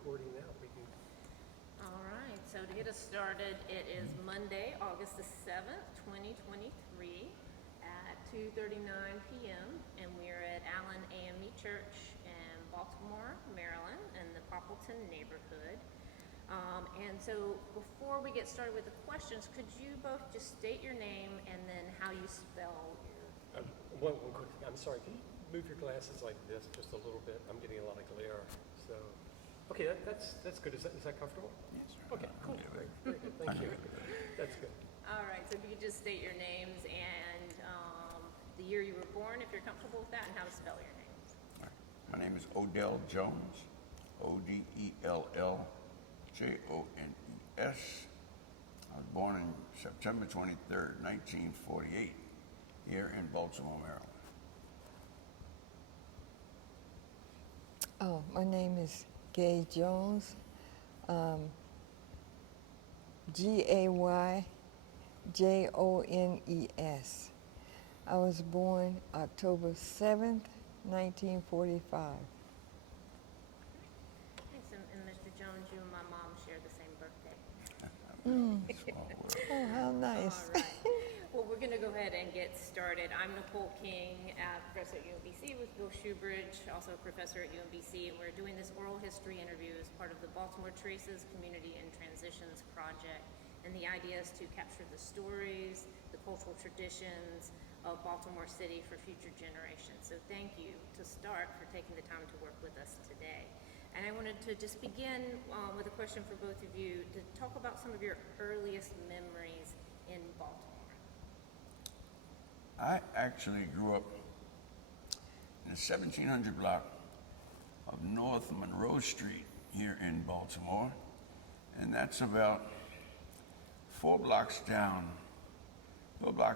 recording now. We can. All right, so to get us started, it is Monday, August the 7th, 2023 at 2:39 p.m. and we're at Allen AME Church in Baltimore, Maryland in the Poppleton neighborhood. And so before we get started with the questions, could you both just state your name and then how you spell your... One quick, I'm sorry, can you move your glasses like this just a little bit? I'm getting a lot of glare, so. Okay, that's good. Is that comfortable? Yes, sir. Okay, cool. Very good. Thank you. That's good. All right, so if you could just state your names and the year you were born, if you're comfortable with that, and how to spell your names. All right. My name is Odell Jones, Odelljones. I was born on September 23rd, 1948, here in Baltimore, Maryland. Oh, my name is Gay Jones, Gayjones. I was born October 7th, 1945. Thanks, and Mr. Jones, you and my mom share the same birthday. Small world. Oh, how nice. All right. Well, we're going to go ahead and get started. I'm Nicole King, professor at UMBC with Bill Shoebridge, also a professor at UMBC, and we're doing this oral history interview as part of the Baltimore Traces Community and Transitions Project. And the idea is to capture the stories, the cultural traditions of Baltimore City for future generations. So thank you to start for taking the time to work with us today. And I wanted to just begin with a question for both of you to talk about some of your earliest memories in Baltimore. I actually grew up in the 1700 block of North Monroe Street here in Baltimore, and that's about 4 blocks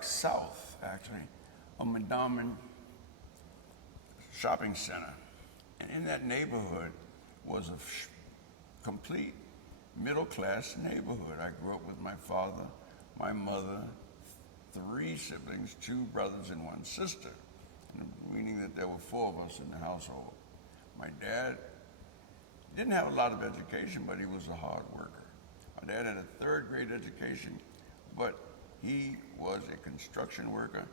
south, actually, of Mondawmin Shopping Center. And in that neighborhood was a complete middle-class neighborhood. I grew up with my father, my mother, 3 siblings, 2 brothers and 1 sister, meaning that there were 4 of us in the household. My dad didn't have a lot of education, but he was a hard worker. My dad had a 3rd grade education, but he was a construction worker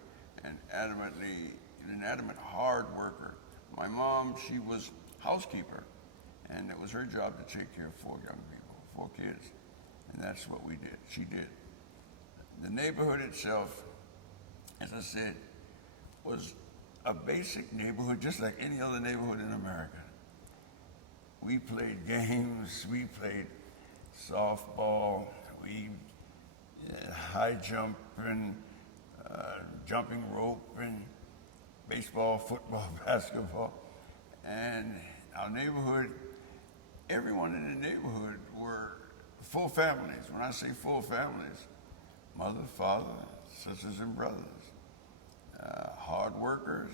and an adamant hard worker. My mom, she was housekeeper, and it was her job to take care of 4 young people, 4 kids, and that's what we did. She did. The neighborhood itself, as I said, was a basic neighborhood, just like any other neighborhood in America. We played games, we played softball, we high jump and jumping rope and baseball, football, basketball. And our neighborhood, everyone in the neighborhood were full families. When I say full families, mother, father, sisters and brothers, hard workers,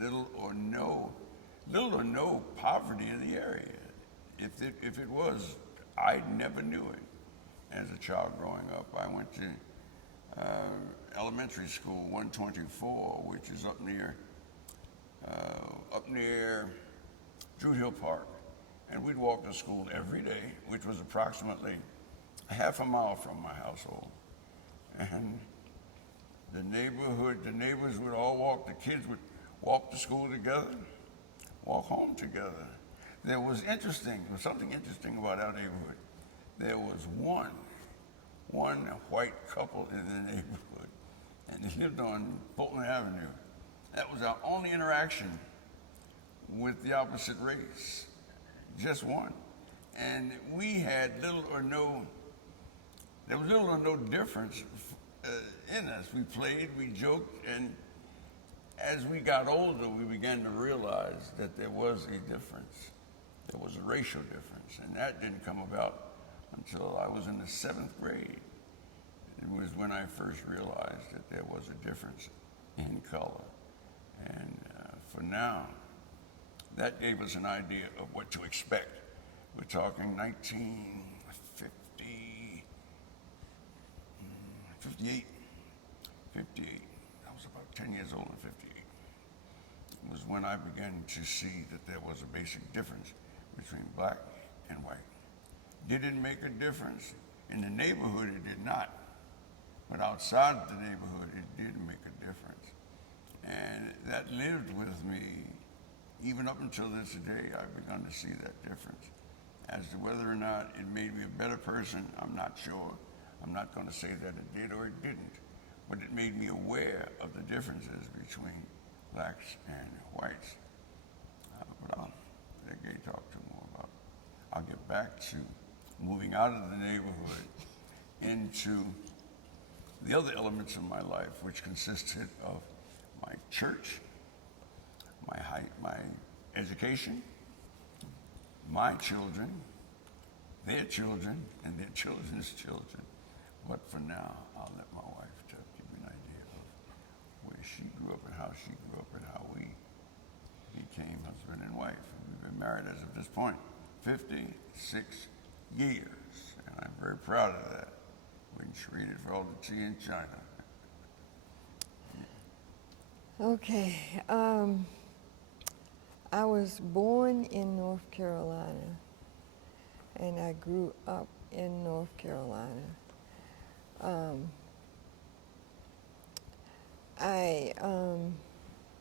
little or no poverty in the area. If it was, I never knew it. As a child growing up, I went to elementary school 124, which is up near Drew Hill Park, and we'd walk to school every day, which was approximately a half a mile from my household. And the neighbors would all walk, the kids would walk to school together, walk home together. There was something interesting about our neighborhood. There was one white couple in the neighborhood, and they lived on Fulton Avenue. That was our only interaction with the opposite race, just one. And we had little or no difference in us. We played, we joked, and as we got older, we began to realize that there was a difference. There was a racial difference, and that didn't come about until I was in the 7th grade. It was when I first realized that there was a difference in color. And for now, that gave us an idea of what to expect. We're talking 1958. I was about 10 years old in 58. It was when I began to see that there was a basic difference between black and white. Did it make a difference? In the neighborhood, it did not. But outside the neighborhood, it did make a difference. And that lived with me. Even up until this day, I've begun to see that difference. As to whether or not it made me a better person, I'm not sure. I'm not going to say that it did or it didn't. But it made me aware of the differences between blacks and whites. But I'll let Gay talk to more about. I'll get back to moving out of the neighborhood into the other elements of my life, which consisted of my church, my education, my children, their children, and their children's children. But for now, I'll let my wife give you an idea of where she grew up and how she grew up and how we became husband and wife. We've been married as of this point 56 years, and I'm very proud of that. Wouldn't trade it for all the tea in China. Okay. I was born in North Carolina, and I grew up in North Carolina. I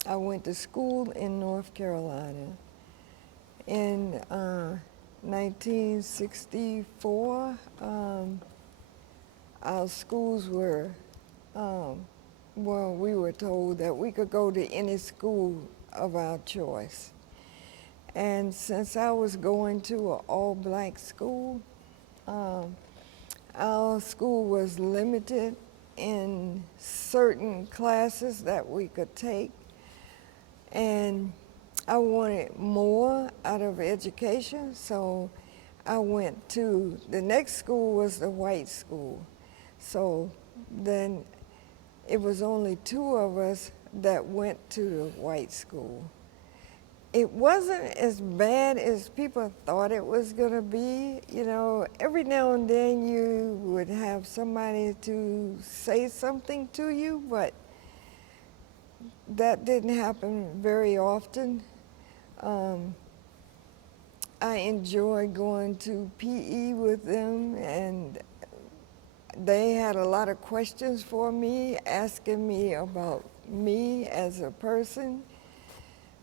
went to school in North Carolina. In 1964, our schools were, well, we were told that we could go to any school of our choice. And since I was going to an all-black school, our school was limited in certain classes that we could take. And I wanted more out of education, so I went to, the next school was the white school. So then it was only 2 of us that went to the white school. It wasn't as bad as people thought it was going to be. You know, every now and then you would have somebody to say something to you, but that didn't happen very often. I enjoyed going to PE with them, and they had a lot of questions for me, asking me about me as a person.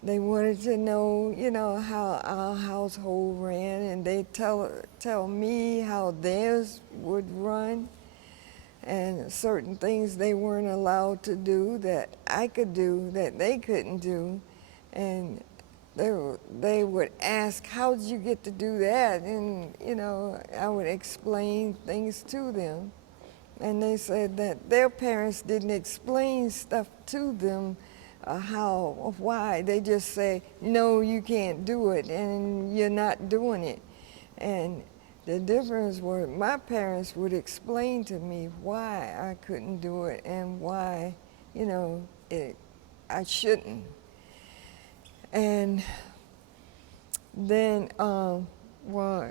They wanted to know, you know, how our household ran, and they tell me how theirs would run, and certain things they weren't allowed to do that I could do that they couldn't do. And they would ask, how did you get to do that? And, you know, I would explain things to them. And they said that their parents didn't explain stuff to them, how or why. They just say, no, you can't do it, and you're not doing it. And the difference was my parents would explain to me why I couldn't do it and why, you know, I shouldn't. And then, well,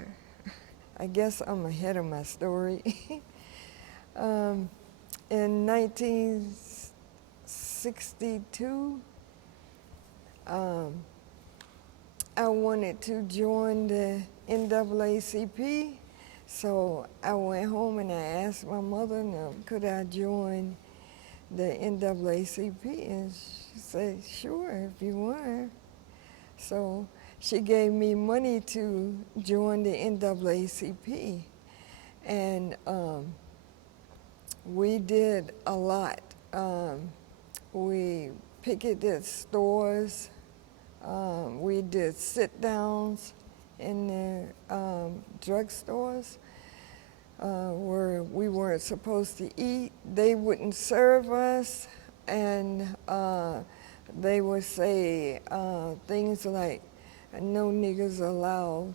I guess I'm ahead of my story. In 1962, I wanted to join the NAACP, so I went home and I asked my mother, could I join the NAACP? And she said, sure, if you want. So she gave me money to join the NAACP, and we did a lot. We picketed stores. We did sit-downs in the drugstores where we weren't supposed to eat. They wouldn't serve us, and they would say things like, no niggers allowed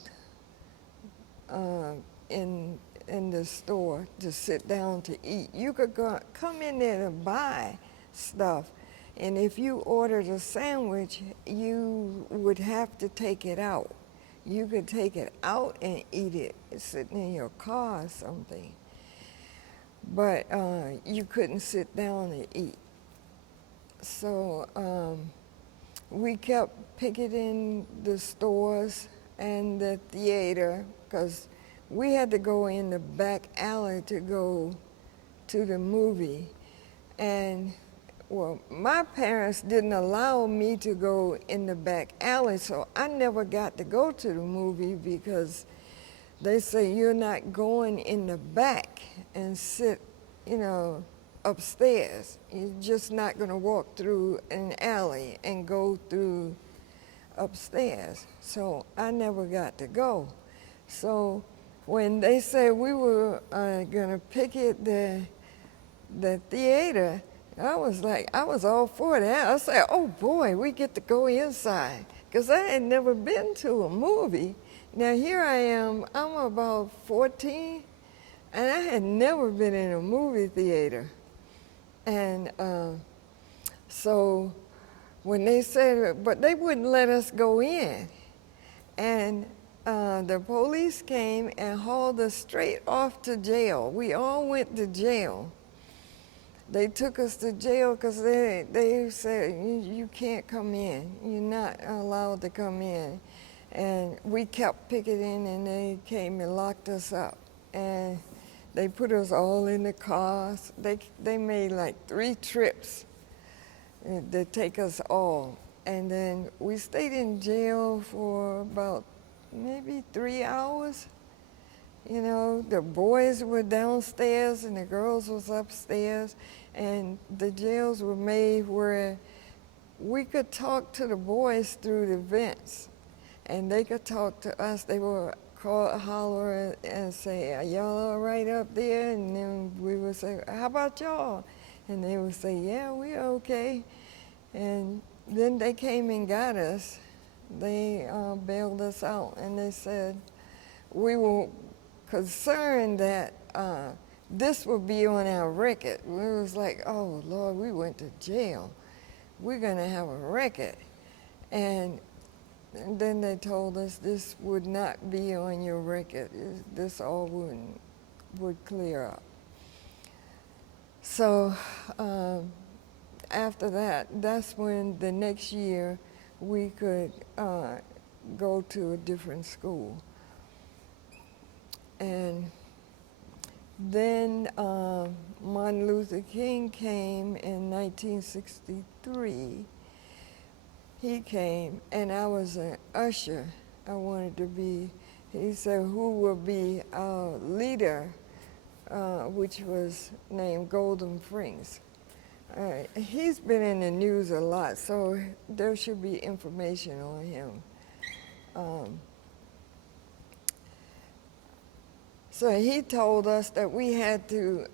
in the store to sit down to eat. You could come in there to buy stuff, and if you ordered a sandwich, you would have to take it out. You could take it out and eat it sitting in your car or something, but you couldn't sit down and eat. So we kept picketing the stores. and the theater, because we had to go in the back alley to go to the movie. And well, my parents didn't allow me to go in the back alley, so I never got to go to the movie because they say you're not going in the back and sit, upstairs. You're just not going to walk through an alley and go through upstairs. So I never got to go. So when they said we were going to picket the theater, I was all for that. I said, oh boy, we get to go inside. Because I had never been to a movie. Now here I am, I'm about 14, and I had never been in a movie theater. And so when they said, but they wouldn't let us go in. And the police came and hauled us straight off to jail. We all went to jail. They took us to jail because they said, you can't come in. You're not allowed to come in. And we kept picketing, and they came and locked us up. And they put us all in the cars. They made like 3 trips to take us all. And then we stayed in jail for about maybe 3 hours. The boys were downstairs and the girls was upstairs, and the jails were made where we could talk to the boys through the vents, and they could talk to us. They would holler and say, are y'all all right up there? And then we would say, how about y'all? And they would say, yeah, we're okay. And then they came and got us. They bailed us out, and they said we were concerned that this would be on our record. We was like, oh Lord, we went to jail. We're gonna have a record. And then they told us this would not be on your record. This all would clear up. So after that, that's when the next year we could go to a different school. And then Martin Luther King came in 1963. He came, and I was an usher. I wanted to be, he said, who will be our leader, which was named Golden Frings. He's been in the news a lot, so there should be information on him. So he told us that we had to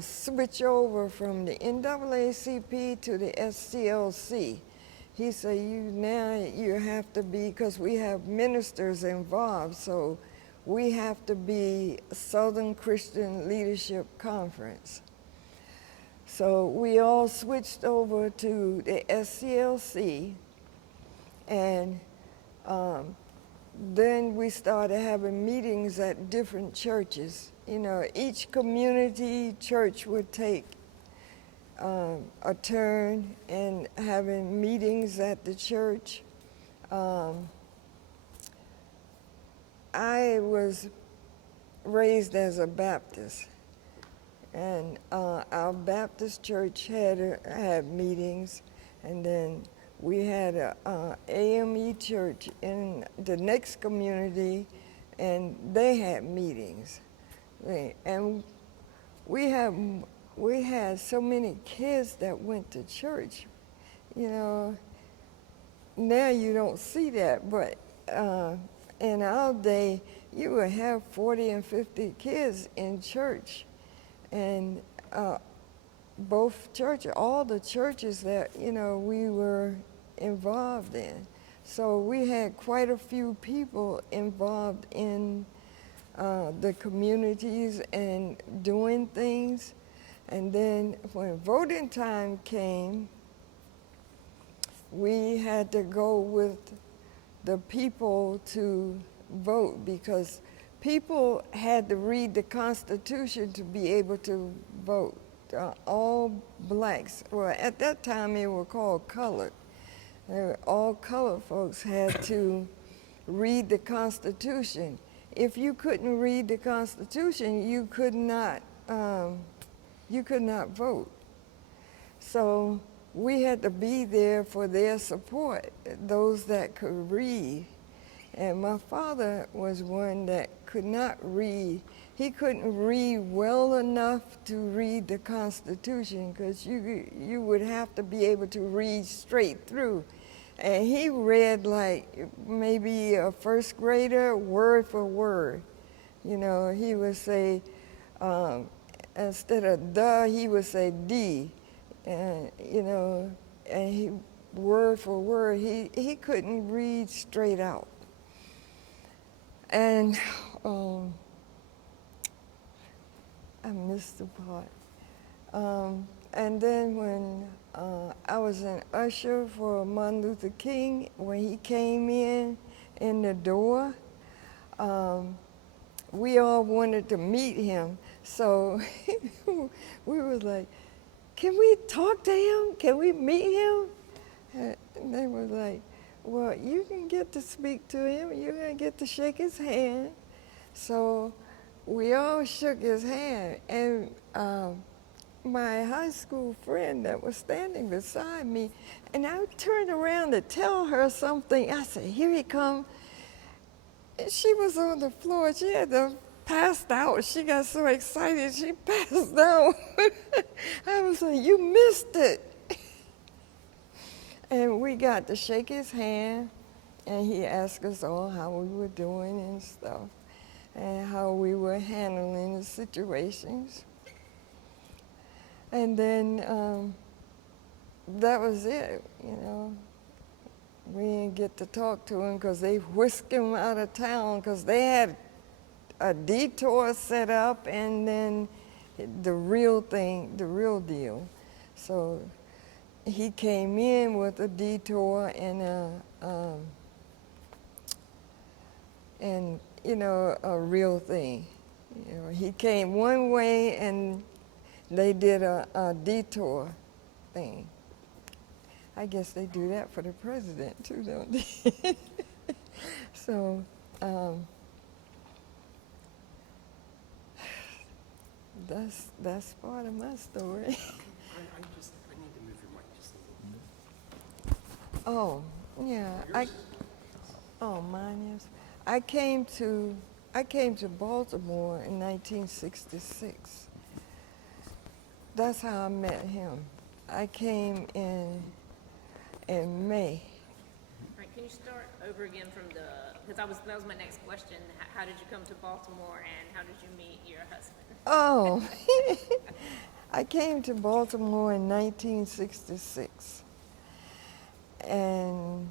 switch over from the NAACP to the SCLC. He said, you have to be, because we have ministers involved, so we have to be Southern Christian Leadership Conference. So we all switched over to the SCLC, and then we started having meetings at different churches. Each community church would take a turn in having meetings at the church. I was raised as a Baptist, and our Baptist church had meetings, and then we had a AME church in the next community, and they had meetings. And we had so many kids that went to church. Now you don't see that, but in our day, you would have 40 and 50 kids in church. And both churches, all the churches that, we were involved in. So we had quite a few people involved in the communities and doing things. And then when voting time came, we had to go with the people to vote, because people had to read the Constitution to be able to vote. All blacks, well, at that time they were called colored. All colored folks had to read the Constitution. If you couldn't read the Constitution, you could not vote. So we had to be there for their support, those that could read. And my father was one that could not read. He couldn't read well enough to read the Constitution, because you would have to be able to read straight through. And he read like maybe a first grader, word for word. You know, he would say, instead of the, he would say D. And, you know, and he, word for word, he couldn't read straight out. And I missed the part. And then when I was an usher for Martin Luther King, when he came in the door, we all wanted to meet him. So we was like, can we talk to him? Can we meet him? And they were like, well, you can get to speak to him. You're going to get to shake his hand. So we all shook his hand. And my high school friend that was standing beside me, and I turned around to tell her something. I said, here he comes. And she was on the floor. She had to passed out. She got so excited, she passed out. I was like, you missed it. And we got to shake his hand, and he asked us all how we were doing and stuff, and how we were handling the situations. And then that was it, you know. We didn't get to talk to him because they whisked him out of town because they had a detour set up, and then the real thing, the real deal. So he came in with a detour and you know, a real thing. You know, he came one way and they did a detour thing. I guess they do that for the president too, don't they? So that's part of my story. I need to move your mic just a little bit. Oh, yeah. Mine is. I came to Baltimore in 1966. That's how I met him. I came in May. All right, can you start over again from because that was my next question. How did you come to Baltimore, and how did you meet your husband? Oh, I came to Baltimore in 1966, and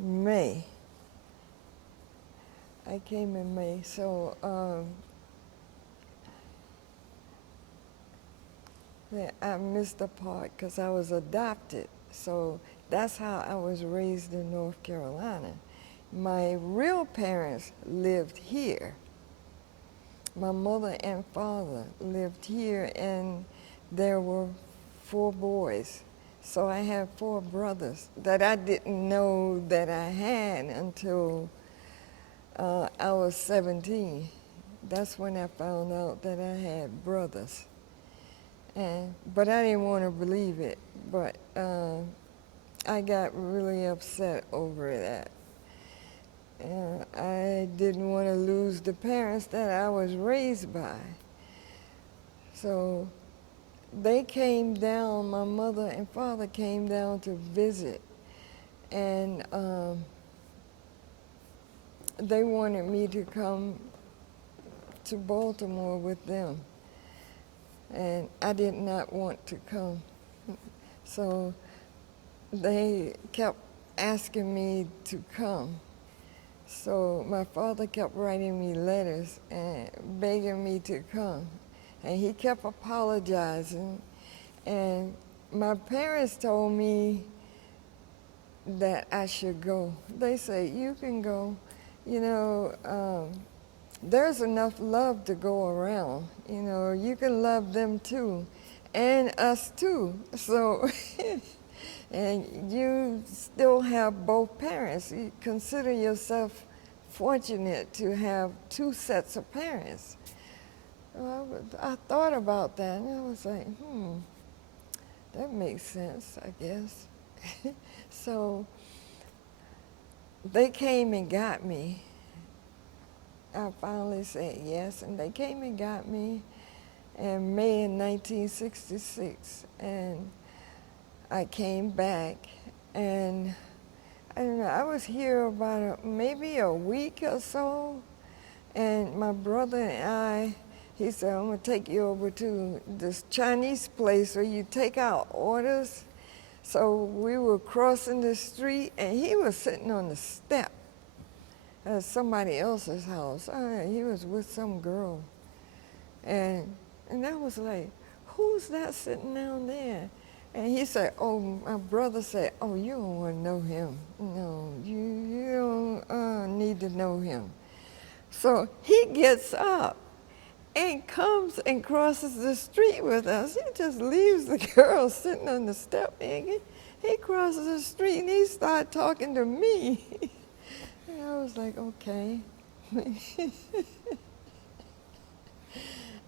May. I came in May, so I missed the part because I was adopted. So that's how I was raised in North Carolina. My real parents lived here. My mother and father lived here, and there were 4 boys. So I have 4 brothers that I didn't know that I had until I was 17. That's when I found out that I had brothers. But I didn't want to believe it. But I got really upset over that. I didn't want to lose the parents that I was raised by. So they came down, my mother and father came down to visit. And they wanted me to come to Baltimore with them. And I did not want to come. So they kept asking me to come. So my father kept writing me letters and begging me to come. And he kept apologizing. And my parents told me that I should go. They say, you can go. You know, there's enough love to go around. You know, you can love them too, and us too. So and you still have both parents. You consider yourself fortunate to have two sets of parents. Well, I thought about that, and I was like, that makes sense, I guess. So they came and got me. I finally said yes, and they came and got me in May in 1966, and I came back, and I don't know, I was here about maybe a week or so, and my brother and I, he said, I'm going to take you over to this Chinese place where you take out orders. So we were crossing the street, and he was sitting on the step at somebody else's house. He was with some girl. And I was like, who's that sitting down there? And he said, oh, my brother said, oh, you don't want to know him. No, you don't need to know him. So he gets up and comes and crosses the street with us. He just leaves the girl sitting on the step, and he crosses the street and he started talking to me. And I was like, okay.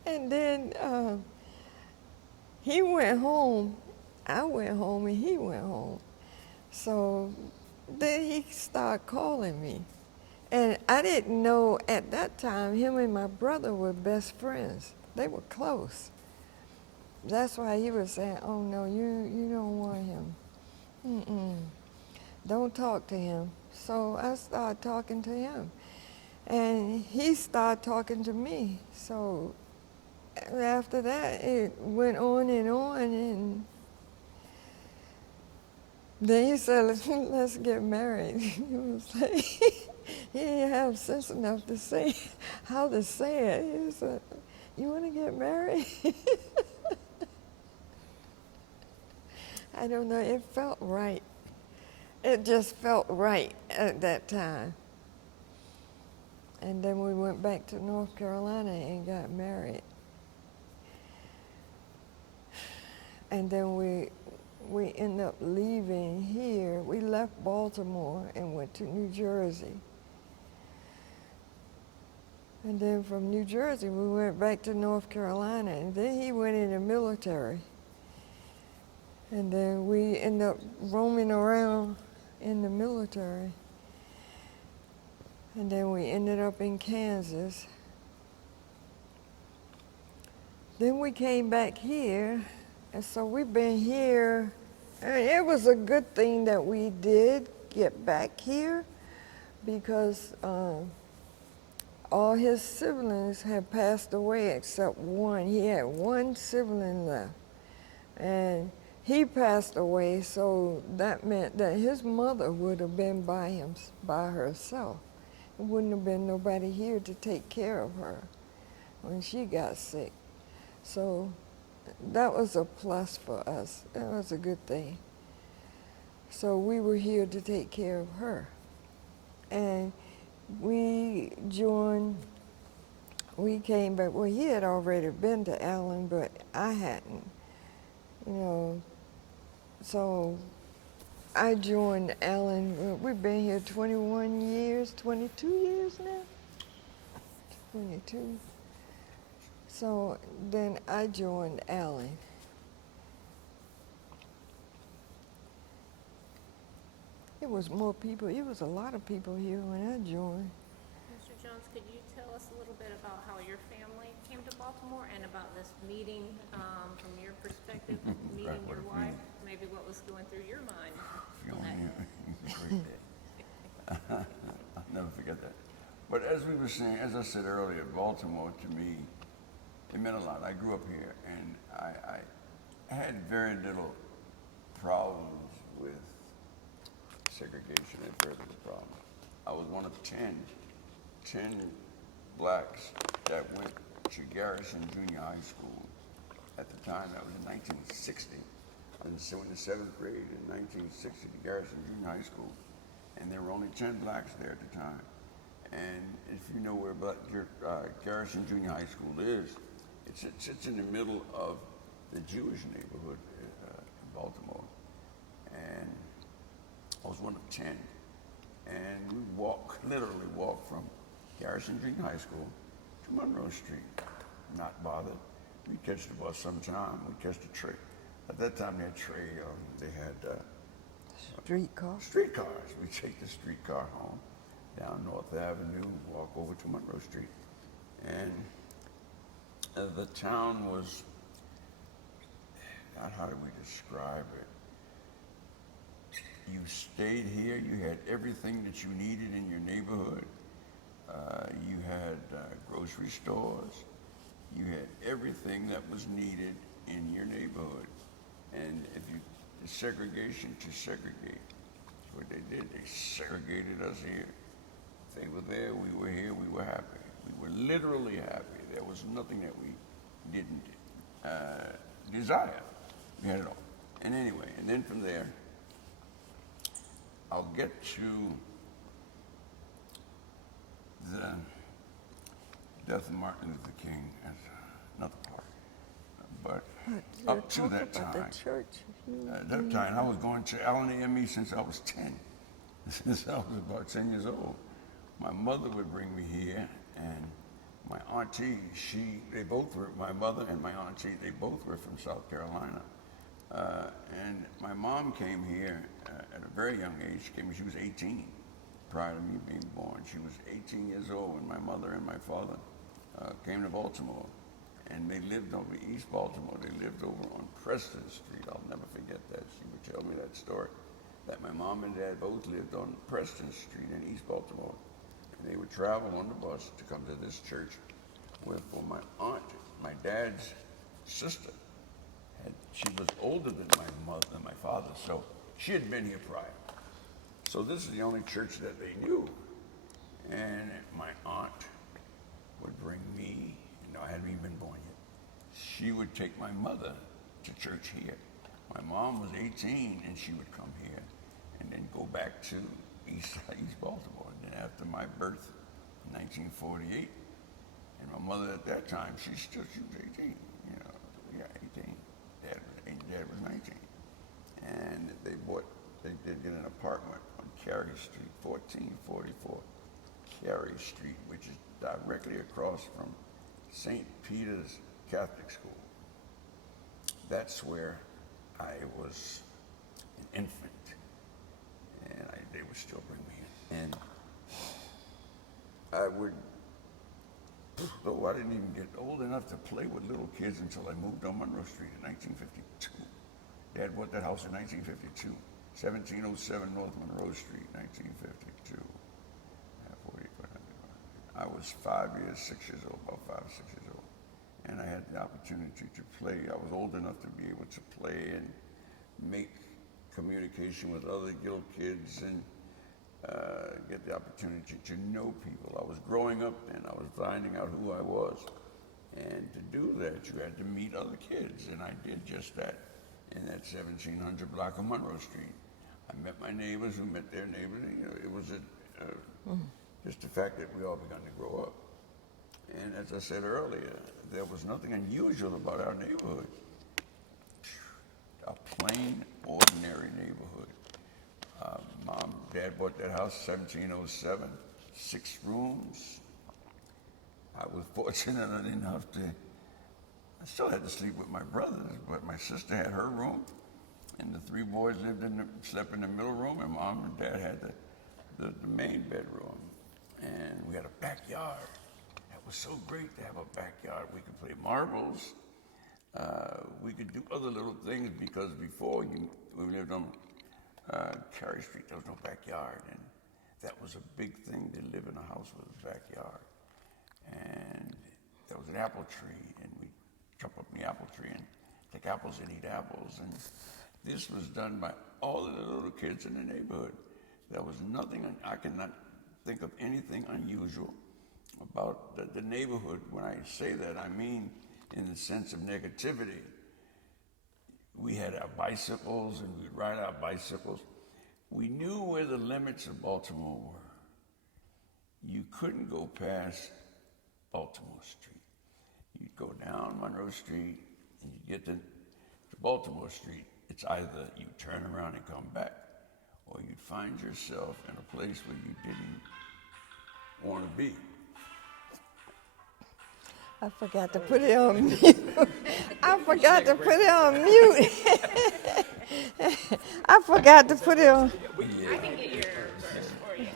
And then he went home, I went home, and he went home. So then he started calling me. And I didn't know at that time him and my brother were best friends. They were close. That's why he was saying, oh no, you don't want him. Don't talk to him. So I started talking to him. And he started talking to me. So after that, it went on, and then he said, let's get married. He was like, he didn't have sense enough to say how to say it. He said, you want to get married? I don't know, it felt right. It just felt right at that time. And then we went back to North Carolina and got married. And then we ended up leaving here. We left Baltimore and went to New Jersey. And then from New Jersey, we went back to North Carolina, and then he went in the military. And then we ended up roaming around in the military. And then we ended up in Kansas. Then we came back here, and so we've been here. And it was a good thing that we did get back here, because all his siblings had passed away except one. He had one sibling left, and he passed away, so that meant that his mother would have been by herself. There wouldn't have been nobody here to take care of her when she got sick. So that was a plus for us. That was a good thing. So we were here to take care of her. And we came back. Well, he had already been to Allen, but I hadn't, So I joined Allen. We've been here 21 years, 22 years now? 22. So then I joined Allen. It was more people. It was a lot of people here when I joined. Mr. Jones, could you tell us a little bit about how your family came to Baltimore and about this meeting from your perspective, meeting your wife? Maybe what was going through your mind on that day? I'll never forget that. But as we were saying, as I said earlier, Baltimore to me, it meant a lot. I grew up here, and I had very little problems with segregation at first. Was a problem. I was one of 10 blacks that went to Garrison Junior High School at the time. That was in 1960. I was in the 7th grade in 1960 to Garrison Junior High School, and there were only 10 blacks there at the time. And if you know where Garrison Junior High School is, it sits in the middle of the Jewish neighborhood in Baltimore. and I was one of 10. And we literally walk from Garrison Green High School to Monroe Street, not bothered. We'd catch the bus sometime, we'd catch the train. At that time they had Streetcar. streetcars. We'd take the streetcar home down North Avenue, walk over to Monroe Street. And the town was, how do we describe it? You stayed here, you had everything that you needed in your neighborhood. You had grocery stores, you had everything that was needed in your neighborhood. And if you, the segregation to segregate, that's what they did. They segregated us here. They were there, we were here, we were happy. We were literally happy. There was nothing that we didn't desire. We had it all. And anyway, and then from there, I'll get to the death of Martin Luther King as another part. But up to that time, The church. at that time, I was going to AME since I was 10. Since I was about 10 years old. My mother would bring me here, and my auntie, they both were, my mother and my auntie, they both were from South Carolina. And my mom came here at a very young age. She was 18 prior to me being born. She was 18 years old when my mother and my father came to Baltimore. And they lived over East Baltimore. They lived over on Preston Street. I'll never forget that. She would tell me that story, that my mom and dad both lived on Preston Street in East Baltimore. And they would travel on the bus to come to this church where for my aunt, my dad's sister, she was older than my father, so she had been here prior. So this is the only church that they knew. And my aunt would bring me, I hadn't even been born yet. She would take my mother to church here. My mom was 18 and she would come here and then go back to East Baltimore. And then after my birth in 1948, and my mother at that time, she was 18, 18. Dad was 19. And they did get an apartment on Cary Street, 1444 Cary Street, which is directly across from St. Peter's Catholic School. That's where I was an infant, and they would still bring me in. And I would, though I didn't even get old enough to play with little kids until I moved on Monroe Street in 1952. Dad bought that house in 1952, 1707 North Monroe Street, 1952. I was 6 years old, about 5 or 6 years old. And I had the opportunity to play. I was old enough to be able to play and make communication with other little kids and get the opportunity to know people. I was growing up then. I was finding out who I was. And to do that, you had to meet other kids. And I did just that in that 1700 block of Monroe Street. I met my neighbors who met their neighbors. It was just the fact that we all began to grow up. And as I said earlier, there was nothing unusual about our neighborhood. A plain, ordinary neighborhood. Mom, Dad bought that house 1707, 6 rooms. I was fortunate enough I still had to sleep with my brothers, but my sister had her room, and the 3 boys slept in the middle room, and Mom and Dad had the main bedroom. And we had a backyard. That was so great to have a backyard. We could play marbles. We could do other little things because before we lived on Cary Street, there was no backyard. And that was a big thing to live in a house with a backyard. And there was an apple tree, and we'd chop up the apple tree and take apples and eat apples. And this was done by all of the little kids in the neighborhood. There was nothing, I cannot think of anything unusual about the neighborhood. When I say that, I mean in the sense of negativity. We had our bicycles and we'd ride our bicycles. We knew where the limits of Baltimore were. You couldn't go past Baltimore Street. You'd go down Monroe Street and you'd get to Baltimore Street. it's either you turn around and come back, or you'd find yourself in a place where you didn't want to be. I forgot to put it on mute. I forgot to put it on mute. I forgot to put it on. I can get your verse for you.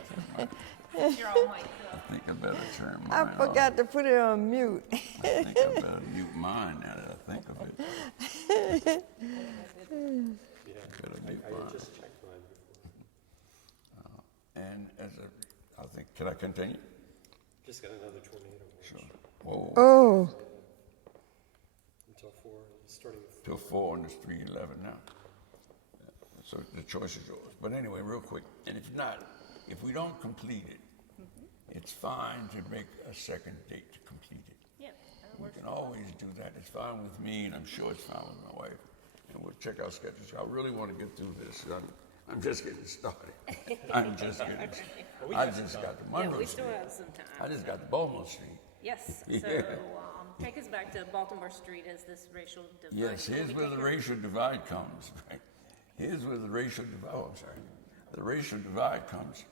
You're all mic'd I up. think I better turn mine I off. forgot to put it on mute. I think I better mute mine now that I think of it. Yeah, Better I mute had mine. just checked mine before. And I think, can I continue? Just got another tornado watch. Sure. Whoa, Oh, Until 4, starting at till 4 and it's 3:11 now. So the choice is yours. But anyway, real quick, and if we don't complete it, it's fine to make a second date to complete it. Yep. We can always do that. It's fine with me, and I'm sure it's fine with my wife. And we'll check our schedules. I really want to get through this. I'm just getting started. I'm just getting started. I just got the Yeah, Monroe we Street. still have some time. I just got the Baltimore Street. Yes, Yeah. so take us back to Baltimore Street as this racial divide. Yes, here's where the racial divide comes. Right? Here's where the racial divide. Oh, I'm sorry. The racial divide comes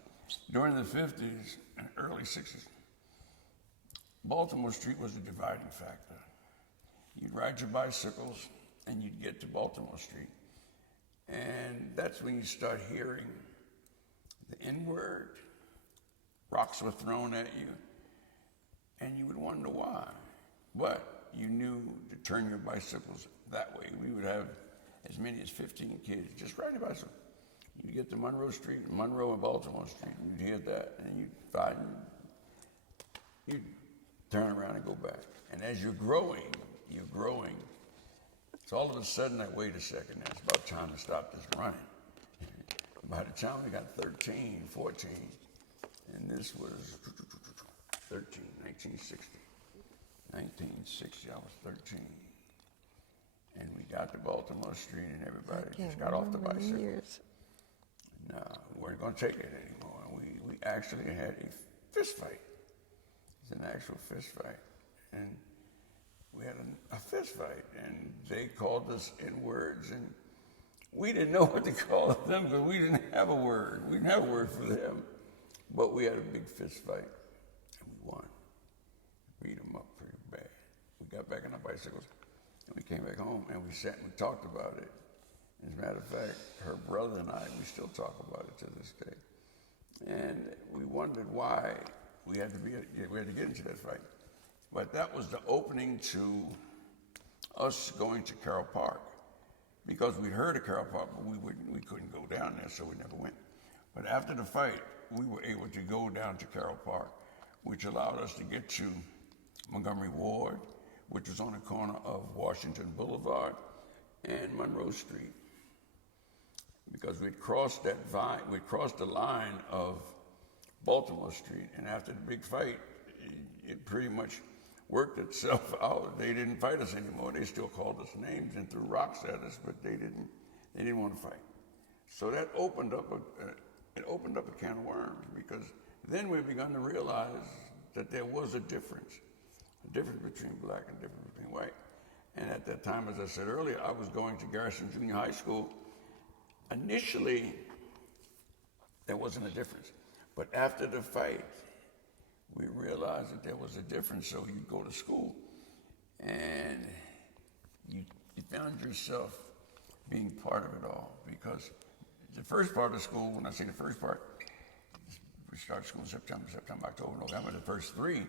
during the 50s and early 60s. Baltimore Street was a dividing factor. You'd ride your bicycles and you'd get to Baltimore Street, and that's when you start hearing the N-word. Rocks were thrown at you, and you would wonder why. But you knew to turn your bicycles that way. We would have as many as 15 kids just riding a bicycle. You'd get to Monroe Street, Monroe and Baltimore Street, and you'd hear that, and you'd find, you'd turn around and go back. And as you're growing, so all of a sudden, wait a second, now it's about time to stop this running. By the time we got 13, 14, and this was 13, 1960. 1960, I was 13. And we got to Baltimore Street and everybody just got off the bicycle. No, we weren't going to take it anymore. We actually had a fist fight. It's an actual fist fight. And we had a fist fight, and they called us N-words, and we didn't know what to call them because we didn't have a word. We didn't have a word for them. But we had a big fist fight, and we won. Beat them up pretty bad. We got back on our bicycles, and we came back home, and we sat and we talked about it. As a matter of fact, her brother and I, we still talk about it to this day. And we wondered why we had to get into that fight. But that was the opening to us going to Carroll Park, because we'd heard of Carroll Park, but we couldn't go down there, so we never went. But after the fight, we were able to go down to Carroll Park, which allowed us to get to Montgomery Ward, which was on the corner of Washington Boulevard and Monroe Street, because we'd crossed the line of Baltimore Street, and after the big fight, it pretty much worked itself out. They didn't fight us anymore. They still called us names and threw rocks at us, but they didn't want to fight. So that opened up a can of worms, because then we begun to realize that there was a difference between black and difference between white. And at that time, as I said earlier, I was going to Garrison Junior High School. Initially, there wasn't a difference. But after the fight, we realized that there was a difference. So you go to school, and you found yourself being part of it all. Because the first part of school, when I say the first part, we started school in September, October, November. The first 3,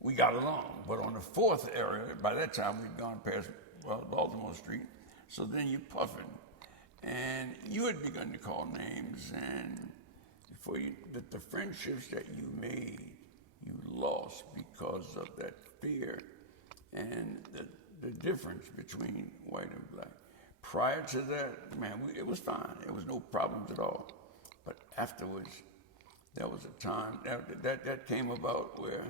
we got along. But on the 4th area, by that time, we'd gone past Baltimore Street. So then you're puffing. And you had begun to call names, and the friendships that you made, you lost because of that fear and the difference between white and black. Prior to that, man, it was fine. There was no problems at all. But afterwards, there was a time that came about where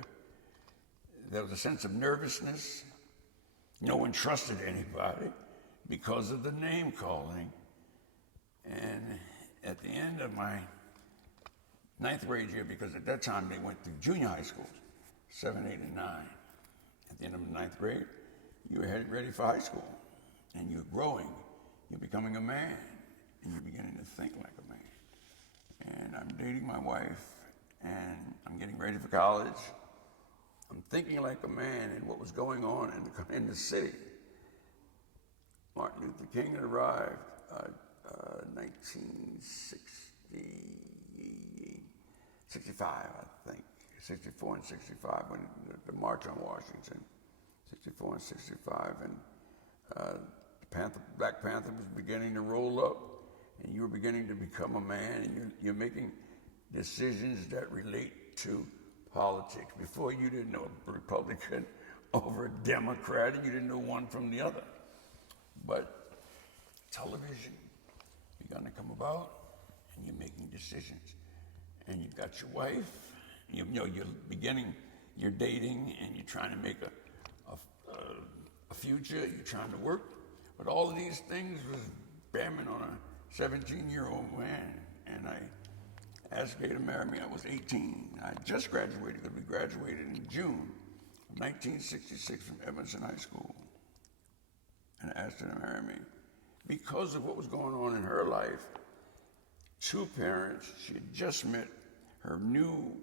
there was a sense of nervousness. No one trusted anybody because of the name calling. And at the end of my 9th grade year, because at that time they went through junior high schools, 7, 8, and 9. At the end of the 9th grade, you were headed ready for high school, and you're growing, you're becoming a man, and you're beginning to think like a man. And I'm dating my wife, and I'm getting ready for college. I'm thinking like a man, and what was going on in the city. Martin Luther King had arrived, 1965, I think, 64 and 65, when the March on Washington, 64 and 65, and Black Panther was beginning to roll up, and you were beginning to become a man, and you're making decisions that relate to politics. Before, you didn't know a Republican over a Democrat, and you didn't know one from the other. But television began to come about, and you're making decisions. And you've got your wife, you know, you're dating, and you're trying to make a future, you're trying to work. But all of these things was bamming on a 17-year-old man. And I asked Gay to marry me. I was 18. I just graduated, because we graduated in June of 1966 from Evanston High School. And I asked her to marry me because of what was going on in her life. Two parents, she had just met her new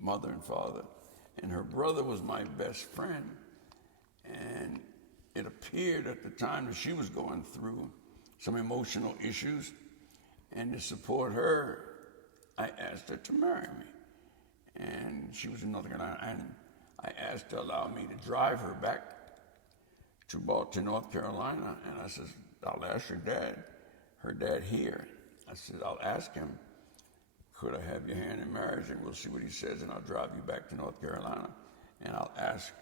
mother and father, and her brother was my best friend. And it appeared at the time that she was going through some emotional issues, and to support her, I asked her to marry me. And she was in North Carolina, and I asked her to allow me to drive her back to North Carolina, and I said, I'll ask her dad here. I said, I'll ask him, could I have your hand in marriage, and we'll see what he says, and I'll drive you back to North Carolina. And I'll ask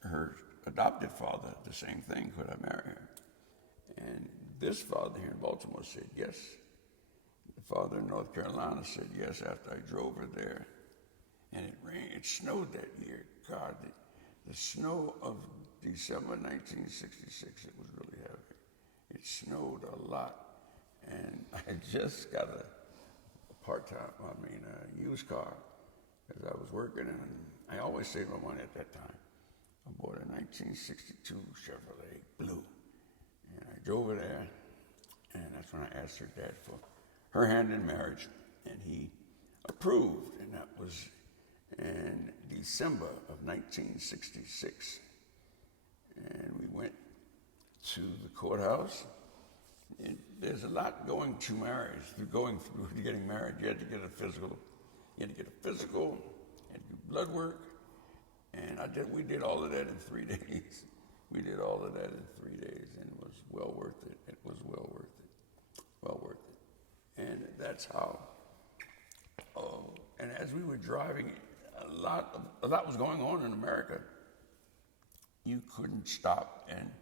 her adopted father the same thing, could I marry her? And this father here in Baltimore said yes. The father in North Carolina said yes after I drove her there. And it rained, it snowed that year. God, the snow of December 1966, it was really heavy. It snowed a lot. And I just got a used car, because I was working, and I always saved my money at that time. I bought a 1962 Chevrolet Blue, and I drove her there, and that's when I asked her dad for her hand in marriage, and he approved, and that was in December of 1966. And we went to the courthouse. And there's a lot going to marriage, going through getting married. You had to get a physical. You had to get a physical, and do blood work. And we did all of that in 3 days. We did all of that in 3 days, and it was well worth it. It was well worth it. Well worth it. And that's how. And as we were driving, a lot was going on in America. You couldn't stop and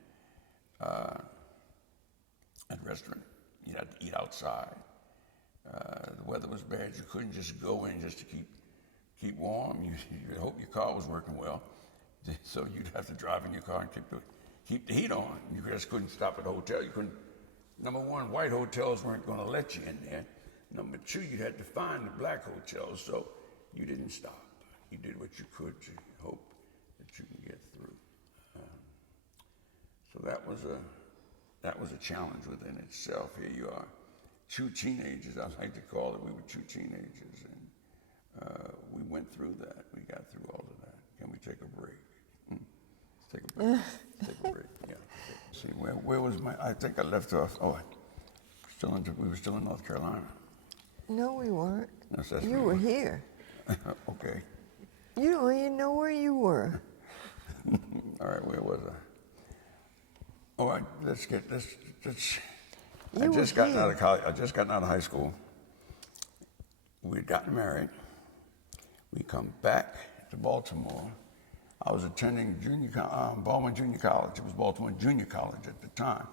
at a restaurant. You had to eat outside. The weather was bad. You couldn't just go in just to keep warm. You hope your car was working well. So you'd have to drive in your car and keep the heat on. You just couldn't stop at a hotel. You couldn't. Number one, white hotels weren't going to let you in there. Number two, you had to find the black hotels. So you didn't stop. You did what you could to hope that you can get through. So that was a challenge within itself. Here you are, two teenagers. I like to call it. We were two teenagers, and we went through that. We got through all of that. Can we take a break? Let's take a break. Take a break. Yeah. See, where was my? I think I left off. Oh, we were still in North Carolina. No, we weren't. That's You were here. Okay. You don't even know where you were. All right. Where was I? All right. Let's get this. I You just were gotten out of here. college. I just gotten out of high school. We'd gotten married. We come back to Baltimore. I was attending Baldwin Junior College. It was Baltimore Junior College at the time,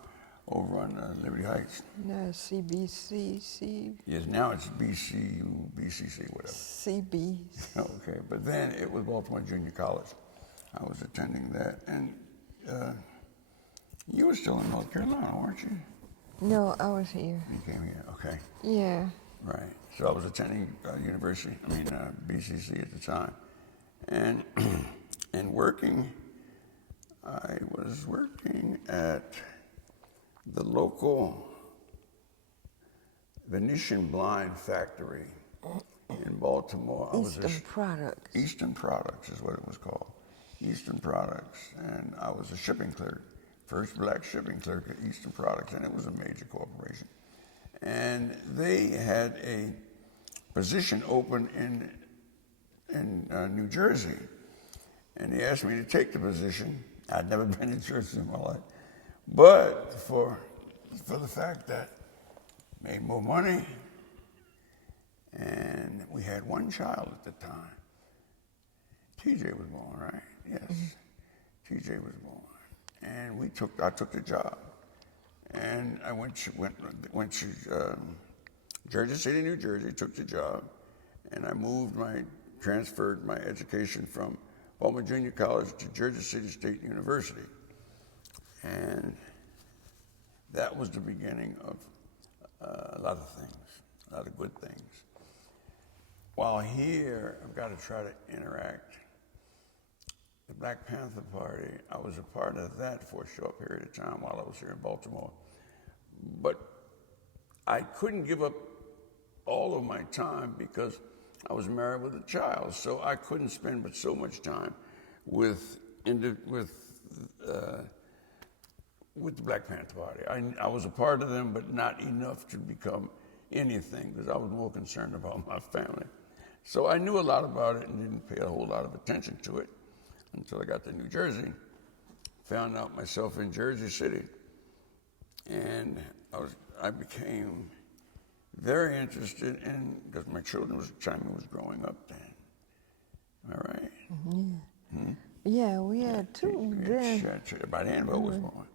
over on Liberty Heights. No, CBC, Yes, now it's BCU, BCC, whatever. CB. Okay, but then it was Baltimore Junior College. I was attending that, and you were still in North Carolina, weren't you? No, I was here. You came here, okay. Yeah. Right. So I was attending BCC at the time. And working, I was working at the local Venetian blind factory in Baltimore. Eastern Products. Eastern Products is what it was called. Eastern Products. And I was a shipping clerk, first black shipping clerk at Eastern Products, and it was a major corporation. And they had a position open in New Jersey. And they asked me to take the position. I'd never been in Jersey in my life. But for the fact that made more money, and we had one child at the time. TJ was born, right? Yes, TJ was born, and I took the job, and I went to Jersey City, New Jersey, took the job, and I transferred my education from Baltimore Junior College to Jersey City State University, and that was the beginning of a lot of things, a lot of good things. While here, I've got to try to interact. The Black Panther Party, I was a part of that for a short period of time while I was here in Baltimore. But I couldn't give up all of my time because I was married with a child, so I couldn't spend but so much time with the Black Panther Party. I was a part of them, but not enough to become anything because I was more concerned about my family. So I knew a lot about it and didn't pay a whole lot of attention to it until I got to New Jersey. Found out myself in Jersey City, and I became very interested in, because my children was growing up then. Am I right? Yeah. Yeah, we had two then. By then, Bo was born.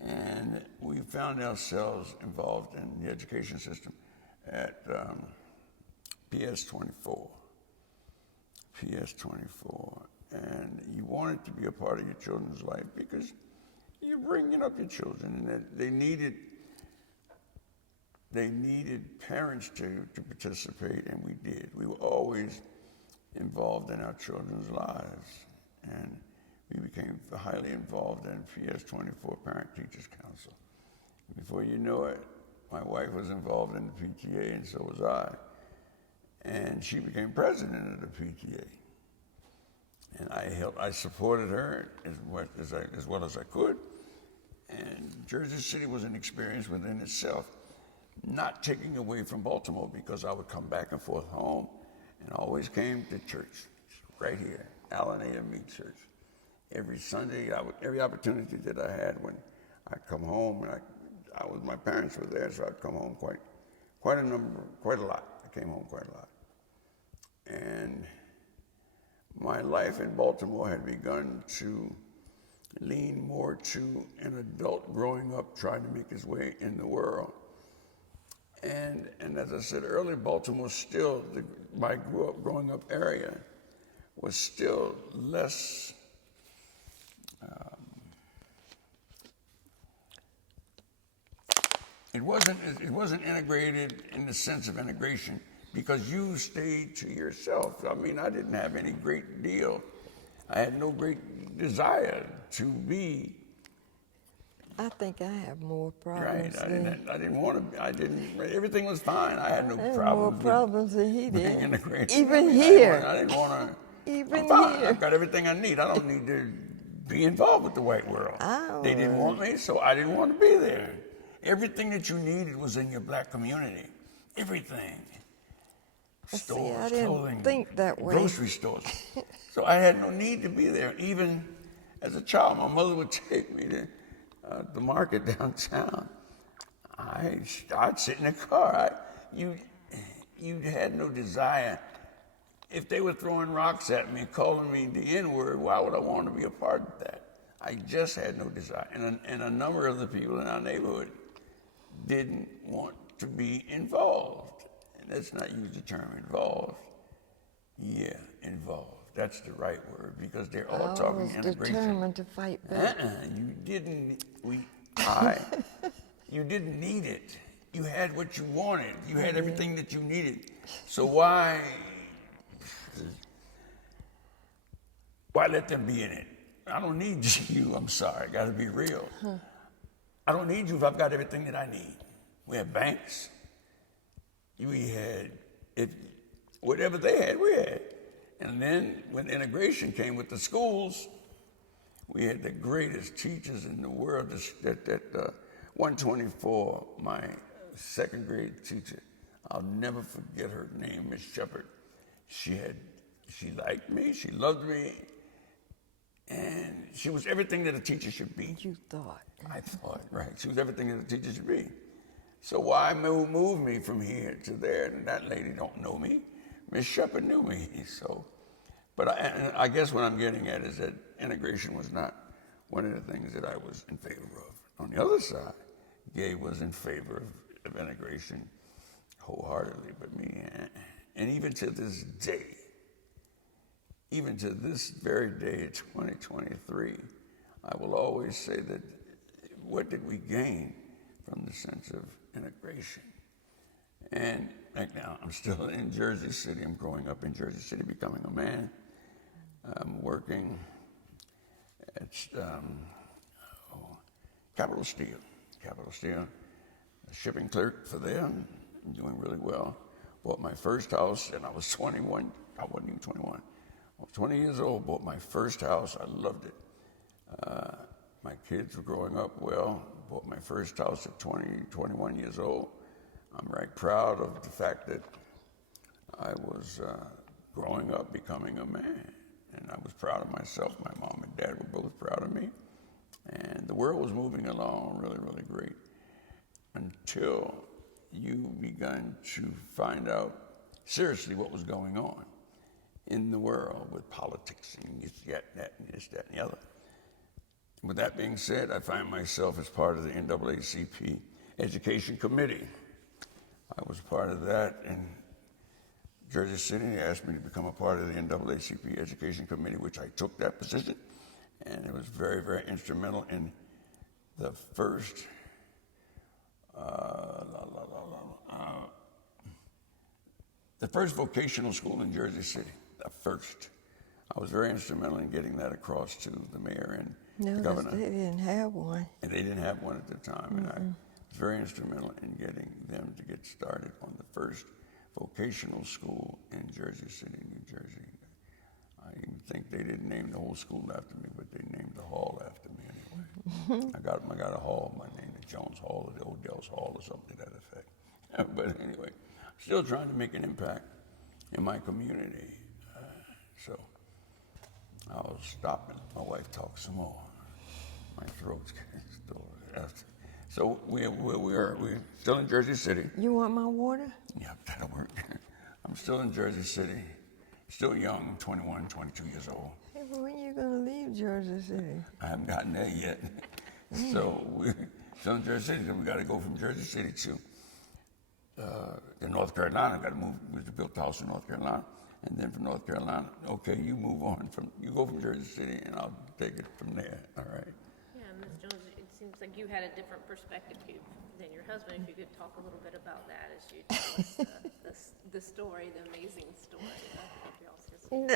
And we found ourselves involved in the education system at PS24. PS24. And you wanted to be a part of your children's life because you're bringing up your children, and they needed parents to participate, and we did. We were always involved in our children's lives, and we became highly involved in PS24 Parent Teachers Council. Before you know it, my wife was involved in the PTA, and so was I. And she became president of the PTA. And I supported her as well as I could. And Jersey City was an experience within itself, not taking away from Baltimore, because I would come back and forth home and always came to church right here, Allen AME Church. Every Sunday, every opportunity that I had when I'd come home, and my parents were there, so I'd come home quite a lot. I came home quite a lot. And my life in Baltimore had begun to lean more to an adult growing up, trying to make his way in the world. And as I said earlier, Baltimore still, my growing up area was still less it wasn't integrated in the sense of integration because you stayed to yourself. I mean, I didn't have any great deal. I had no great desire to be. I think I have more problems. Right. I didn't want to. Everything was fine. I had no I have problems. More problems than he being did. integrated. Even here. I didn't want to. Even here. here. I've got everything I need. I don't need to be involved with the white world. They didn't want me, so I didn't want to be there. Everything that you needed was in your black community. Everything. Stores, I didn't clothing, think that way. Grocery stores. So I had no need to be there. Even as a child, my mother would take me to the market downtown. I'd sit in the car. You had no desire. If they were throwing rocks at me, calling me the N-word, why would I want to be a part of that? I just had no desire. And a number of the people in our neighborhood didn't want to be involved. And let's not use the term involved. Yeah, involved. That's the right word, because they're all talking integration. I was determined to fight back. You didn't. You didn't need it. You had what you wanted. You had everything that you needed. So why let them be in it? I don't need you. I'm sorry. I got to be real. I don't need you if I've got everything that I need. We have banks. we had, whatever they had, we had. And then when integration came with the schools, we had the greatest teachers in the world. That 124, my second grade teacher, I'll never forget her name, Miss Shepard. She liked me, she loved me, and she was everything that a teacher should be. You thought. I thought, right. She was everything that a teacher should be. So why move me from here to there? And that lady don't know me. Miss Shepard knew me. So, but I guess what I'm getting at is that integration was not one of the things that I was in favor of. On the other side, Gay was in favor of integration wholeheartedly, but me, and even to this day, even to this very day, 2023, I will always say that what did we gain from the sense of integration? And right now, I'm still in Jersey City. I'm growing up in Jersey City, becoming a man. I'm working at Capital Steel, a shipping clerk for them. I'm doing really well. Bought my first house, and I was 21. I wasn't even 21. I was 20 years old, bought my first house. I loved it. My kids were growing up well. Bought my first house at 21 years old. I'm right proud of the fact that I was growing up, becoming a man. And I was proud of myself. My mom and dad were both proud of me. And the world was moving along really, really great until you began to find out seriously what was going on in the world with politics and this, that, and this, that, and the other. With that being said, I find myself as part of the NAACP Education Committee. I was part of that in Jersey City. They asked me to become a part of the NAACP Education Committee, which I took that position, and it was very, very instrumental in the first vocational school in Jersey City, the first. I was very instrumental in getting that across to the mayor and the governor. No, they didn't have one. And they didn't have one at the time, and I was very instrumental in getting them to get started on the first vocational school in Jersey City, New Jersey. I even think they didn't name the whole school after me, but they named the hall after me anyway. I got a hall, my name is Jones Hall, or the Odell's Hall, or something to that effect. But anyway, still trying to make an impact in my community. So I'll stop and let my wife talk some more. My throat's still after. So we're still in Jersey City. You want my water? Yeah, that'll work. I'm still in Jersey City. Still young, 21, 22 years old. Hey, but when you gonna leave Jersey City? I haven't gotten there yet. So we're still in Jersey City. Then we got to go from Jersey City to North Carolina. Got to move. We built the house in North Carolina, and then from North Carolina, okay, you move on you go from Jersey City, and I'll take it from there. All right. Yeah, Ms. Jones, it seems like you had a different perspective than your husband. If you could talk a little bit about that as you tell us the story, the amazing story of y'all's history.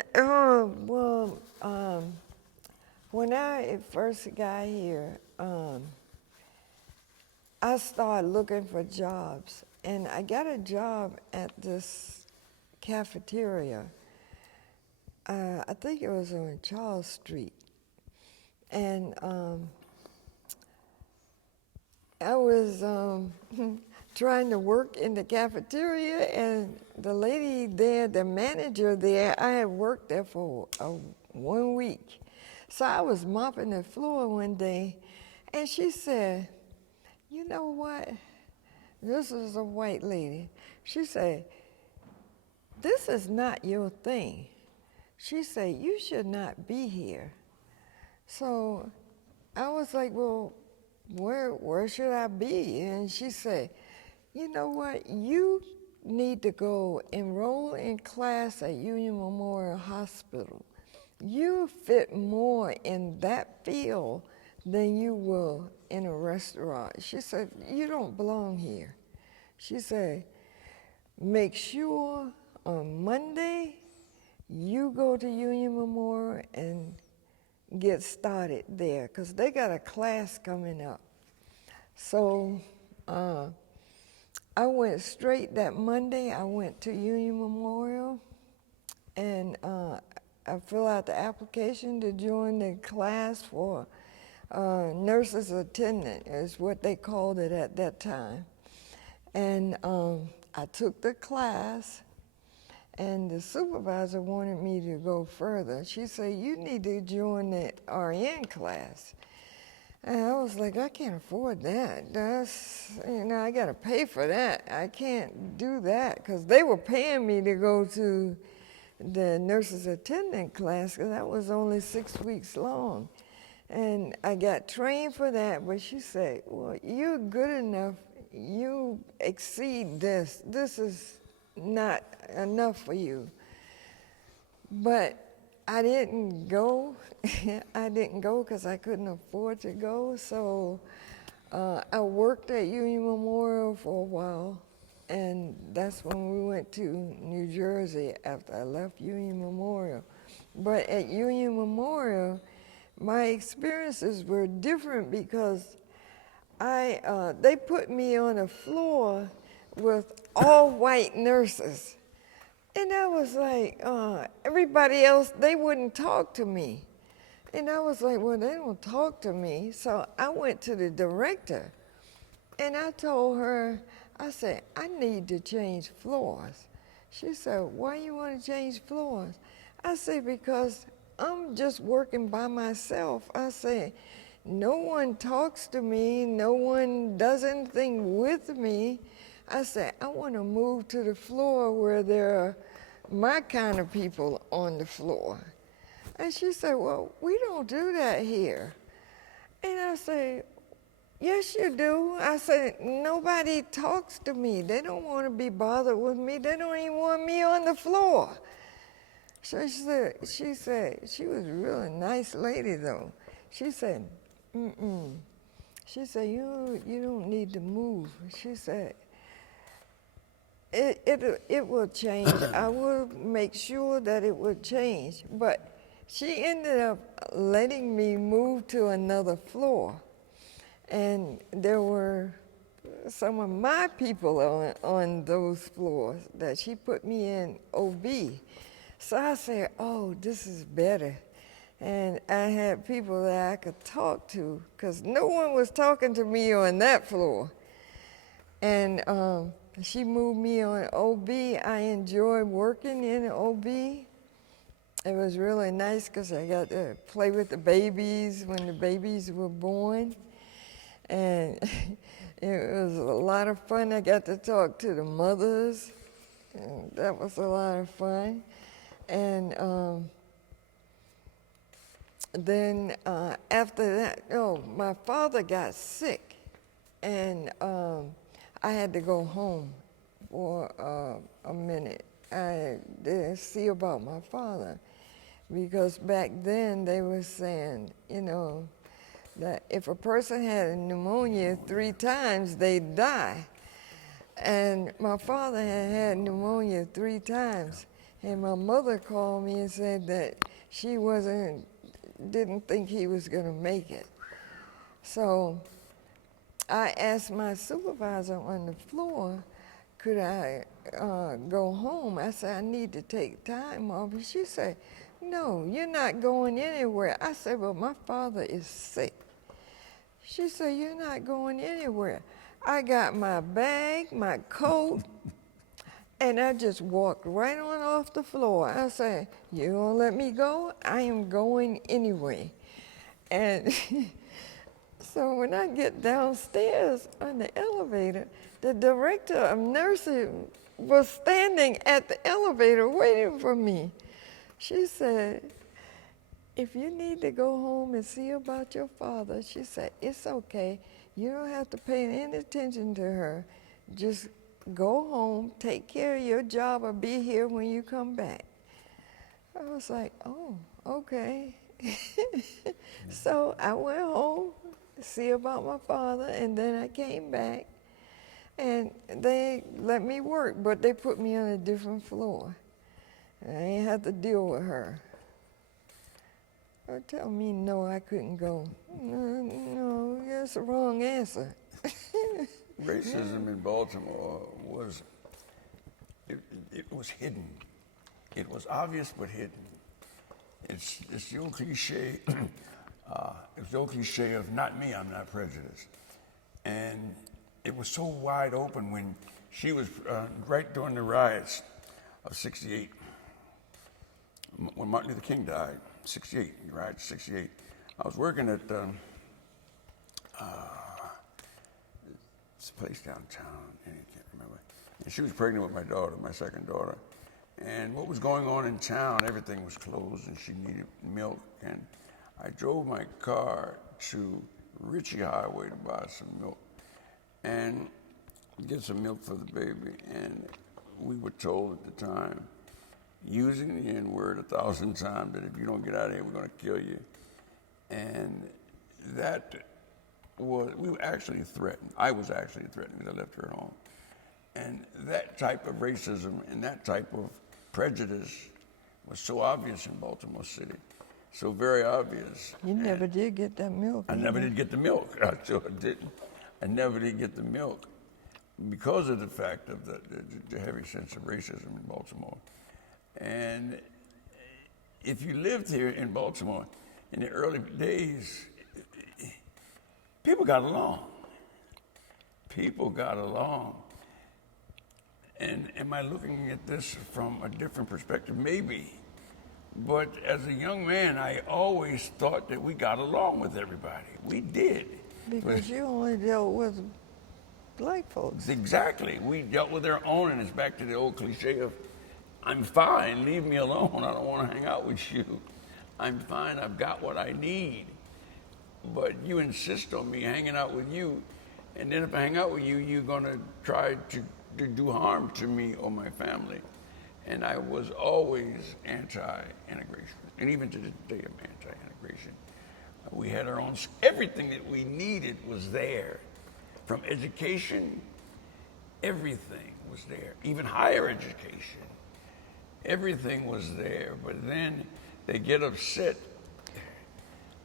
When I first got here, I started looking for jobs, and I got a job at this cafeteria. I think it was on Charles Street, and I was trying to work in the cafeteria, and the lady there, the manager there, I had worked there for 1 week. So I was mopping the floor one day, and she said, "You know what?" This is a white lady. She said, "This is not your thing." She said, "You should not be here." So I was like, "Well, where should I be?" And she said, "You know what? You need to go enroll in class at Union Memorial Hospital. You fit more in that field than you will in a restaurant." She said, "You don't belong here." She said, "Make sure on Monday you go to Union Memorial and get started there, because they got a class coming up." So I went straight that Monday. I went to Union Memorial, and I filled out the application to join the class for nurses attendant, is what they called it at that time. And I took the class, and the supervisor wanted me to go further. She said, "You need to join the RN class." And I was like, "I can't afford that. That's, I got to pay for that. I can't do that," because they were paying me to go to the nurses attendant class, because that was only 6 weeks long. And I got trained for that, but she said, "Well, you're good enough. You exceed this. This is not enough for you." But I didn't go. I didn't go because I couldn't afford to go. So I worked at Union Memorial for a while, and that's when we went to New Jersey after I left Union Memorial. But at Union Memorial, my experiences were different because they put me on a floor with all white nurses. And I was like, everybody else, they wouldn't talk to me. And I was like, well, they don't talk to me. So I went to the director, and I told her, I said, "I need to change floors." She said, "Why you want to change floors?" I said, "Because I'm just working by myself." I said, "No one talks to me. No one does anything with me." I said, "I want to move to the floor where there are my kind of people on the floor." And she said, "Well, we don't do that here." And I said, "Yes, you do." I said, "Nobody talks to me. They don't want to be bothered with me. They don't even want me on the floor." So she was a really nice lady, though. She said, She said, you don't need to move." She said, it will change. I will make sure that it will change. But she ended up letting me move to another floor. And there were some of my people on those floors that she put me in OB. So I said, "Oh, this is better." And I had people that I could talk to, because no one was talking to me on that floor. And she moved me on OB. I enjoyed working in OB. It was really nice because I got to play with the babies when the babies were born. And it was a lot of fun. I got to talk to the mothers. And that was a lot of fun. And then after that, my father got sick, and I had to go home for a minute. I didn't see about my father, because back then they were saying, that if a person had pneumonia 3 times, they'd die. And my father had pneumonia 3 times. And my mother called me and said that she didn't think he was going to make it. So I asked my supervisor on the floor, could I go home? I said, "I need to take time off." And she said, "No, you're not going anywhere." I said, "Well, my father is sick." She said, "You're not going anywhere." I got my bag, my coat, and I just walked right on off the floor. I said, "You gonna let me go? I am going anyway." And so when I get downstairs on the elevator, the director of nursing was standing at the elevator waiting for me. She said, "If you need to go home and see about your father," she said, "it's okay. You don't have to pay any attention to her. Just go home, take care of your job, or be here when you come back." I was like, "Oh, okay." So I went home to see about my father, and then I came back, and they let me work, but they put me on a different floor. I ain't had to deal with her. Or tell me no, I couldn't go. No, that's the wrong answer. racism in Baltimore was, it was hidden. It was obvious but hidden. It's the old cliche, it's the old cliche of not me, I'm not prejudiced. And it was so wide open when she was right during the riots of 68, when Martin Luther King died, 68, right, 68. I was working at this place downtown, and I can't remember. And she was pregnant with my daughter, my second daughter. And what was going on in town, everything was closed, and she needed milk. And I drove my car to Ritchie Highway to buy some milk and get some milk for the baby. And we were told at the time, using the N-word 1,000 times, that if you don't get out of here, we're going to kill you. And that was, we were actually threatened. I was actually threatened because I left her at home. And that type of racism and that type of prejudice was so obvious in Baltimore City, so very obvious. You never did get that milk. I never did get the milk. I sure didn't. I never did get the milk because of the fact of the heavy sense of racism in Baltimore. And if you lived here in Baltimore in the early days, people got along. People got along. And am I looking at this from a different perspective? Maybe. But as a young man, I always thought that we got along with everybody. We did. Because you only dealt with black folks. Exactly. We dealt with our own, and it's back to the old cliche of, I'm fine, leave me alone. I don't want to hang out with you. I'm fine, I've got what I need. But you insist on me hanging out with you, and then if I hang out with you, you're going to try to do harm to me or my family. And I was always anti-integration. And even to this day, I'm anti-integration. We had our own, everything that we needed was there. From education, everything was there. Even higher education, everything was there. But then they get upset.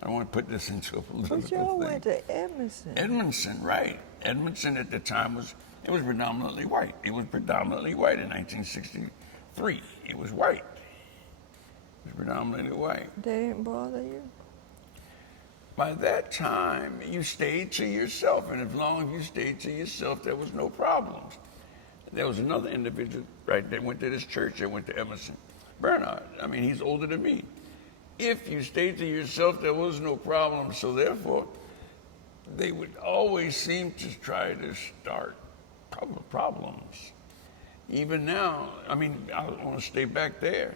I don't want to put this into a political But y'all thing. went to Edmondson. Edmondson, right. Edmondson at the time was predominantly white. It was predominantly white in 1963. It was white. It was predominantly white. They didn't bother you? By that time, you stayed to yourself, and as long as you stayed to yourself, there was no problems. There was another individual, right, that went to this church, that went to Emerson. Bernard, I mean, he's older than me. If you stayed to yourself, there was no problem, so therefore, they would always seem to try to start problems. Even now, I mean, I want to stay back there.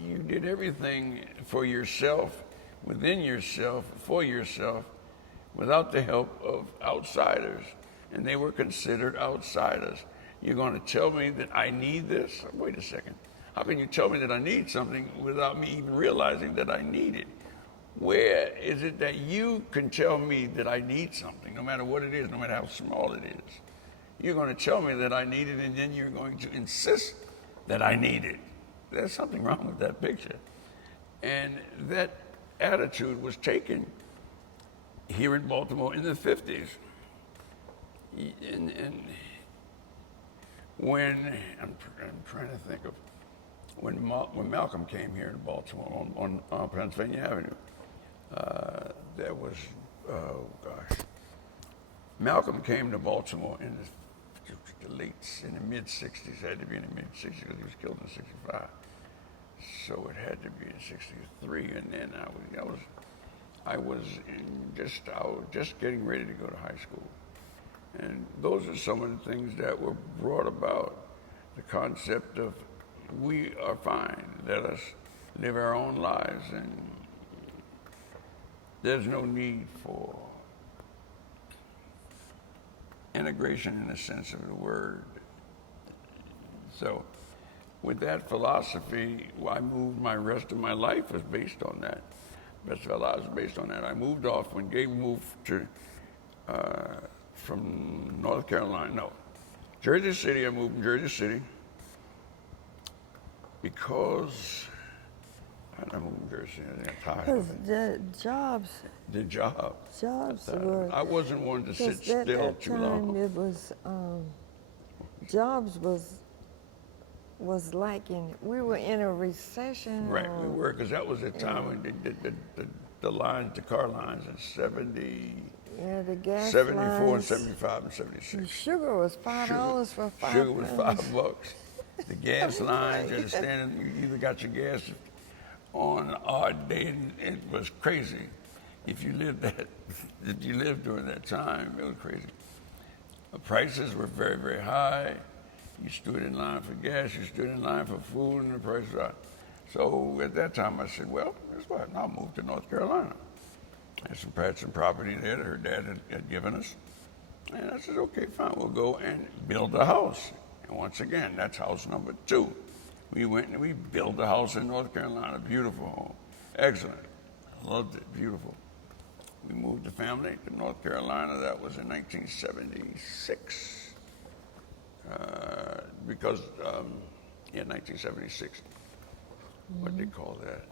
You did everything for yourself, within yourself, for yourself, without the help of outsiders. And they were considered outsiders. You're going to tell me that I need this? Wait a second. How can you tell me that I need something without me even realizing that I need it? Where is it that you can tell me that I need something, no matter what it is, no matter how small it is? You're going to tell me that I need it, and then you're going to insist that I need it. There's something wrong with that picture. And that attitude was taken here in Baltimore in the 50s. And when, I'm trying to think of, when Malcolm came here in Baltimore on Pennsylvania Avenue, there was, Malcolm came to Baltimore in the mid-60s, had to be in the mid-60s because he was killed in 65. So it had to be in 63, and then I was just getting ready to go to high school. And those are some of the things that were brought about. The concept of we are fine, let us live our own lives, and there's no need for integration in the sense of the word. So with that philosophy, I moved my rest of my life was based on that. Rest of our lives was based on that. I moved off when Gabe moved to from North Carolina, Jersey City. I moved from Jersey City because, I to move to Jersey. I got tired Because of it. the jobs The job. were. I wasn't one to sit Because at still that too time long. it was, jobs was lacking. We were in a recession. Right, we or- were, because that was the time when the lines, the car lines in 70, Yeah, the gas 74, lines. 75, and 76. Sugar was $5 for 5 Sugar was pounds. $5. The gas lines, you understand, you either got your gas on an odd day, and it was crazy. If you lived during that time, it was crazy. The prices were very, very high. You stood in line for gas, you stood in line for food, and the prices were high. So at that time, I said, well, guess what? I'll move to North Carolina. I had some property there that her dad had given us. And I said, okay, fine, we'll go and build a house. And once again, that's house number 2. We went and we built a house in North Carolina, beautiful home. Excellent. Loved it, beautiful. We moved the family to North Carolina. That was in 1976. 1976. What they call that?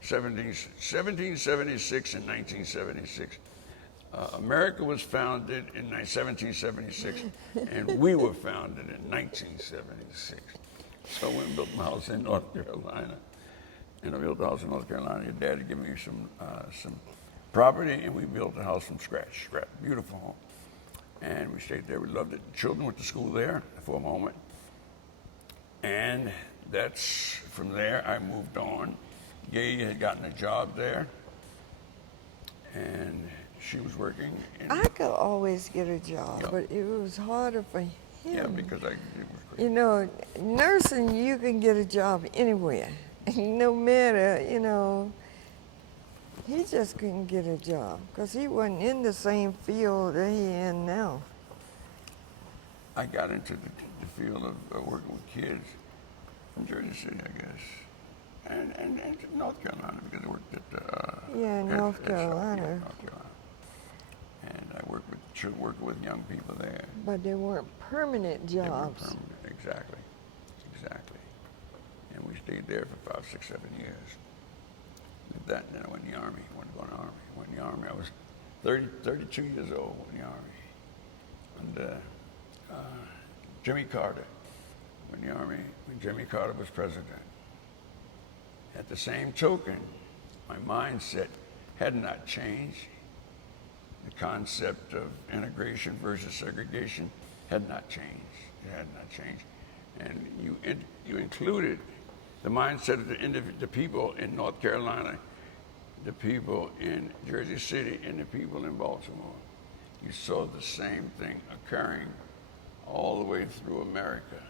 1776 and 1976. America was founded in 1776, and we were founded in 1976. So I went and built my house in North Carolina. And I built a house in North Carolina. Your dad had given me some property, and we built a house from scratch. Beautiful home. And we stayed there. We loved it. The children went to school there for a moment. And that's from there I moved on. Gay had gotten a job there, and she was working. I could always get a job, Yeah. but it was harder for him. Yeah, because it was crazy. You know, nursing, you can get a job anywhere. No matter, you know, he just couldn't get a job because he wasn't in the same field that he in now. I got into the field of working with kids in Jersey City, I guess, and North Carolina, because I worked at North Carolina. North Carolina, and I worked with young people there. But they weren't permanent They were jobs. permanent, exactly. And we stayed there for 5, 6, 7 years. Did that, and then I went in the Army. I wanted to go in the Army. I went in the Army. I was 32 years old in the Army. And Jimmy Carter went in the Army when Jimmy Carter was president. At the same token, my mindset had not changed. The concept of integration versus segregation had not changed. It had not changed. And you included the mindset of the people in North Carolina, the people in Jersey City, and the people in Baltimore. You saw the same thing occurring all the way through America.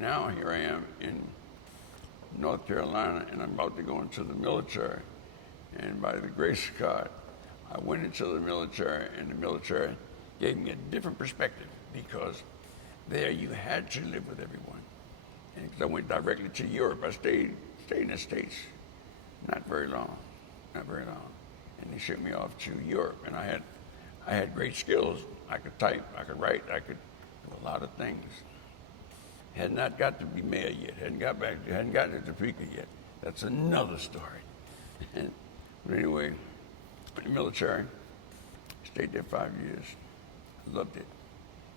Now here I am in North Carolina, and I'm about to go into the military. And by the grace of God, I went into the military, and the military gave me a different perspective, because there you had to live with everyone. And 'cause I went directly to Europe. I stayed in the States, not very long. And they shipped me off to Europe, and I had great skills. I could type, I could write, I could do a lot of things. Had not got to be mayor yet, hadn't gotten to Topeka yet. That's another story. But anyway, in the military, stayed there 5 years. Loved it.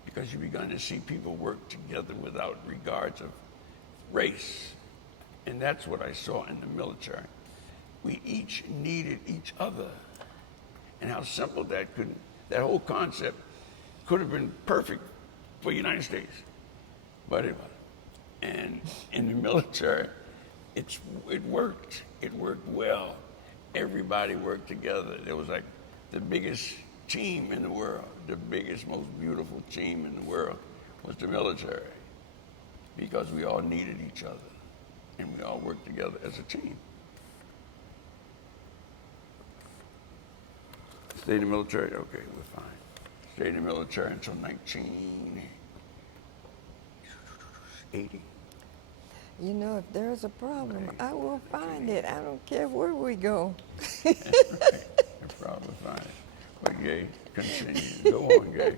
Because you begun to see people work together without regards of race. And that's what I saw in the military. We each needed each other. And how simple that whole concept could have been perfect for the United States. But it wasn't. And in the military, it worked. It worked well. Everybody worked together. There was like the biggest team in the world, the biggest, most beautiful team in the world was the military, because we all needed each other and we all worked together as a team. Stayed in the military, okay, we're fine. Stayed in the military until 1980. You know, if there's a problem, I will find it. I don't care where we go. You're probably fine. But Gay, continue. Go on, Gay.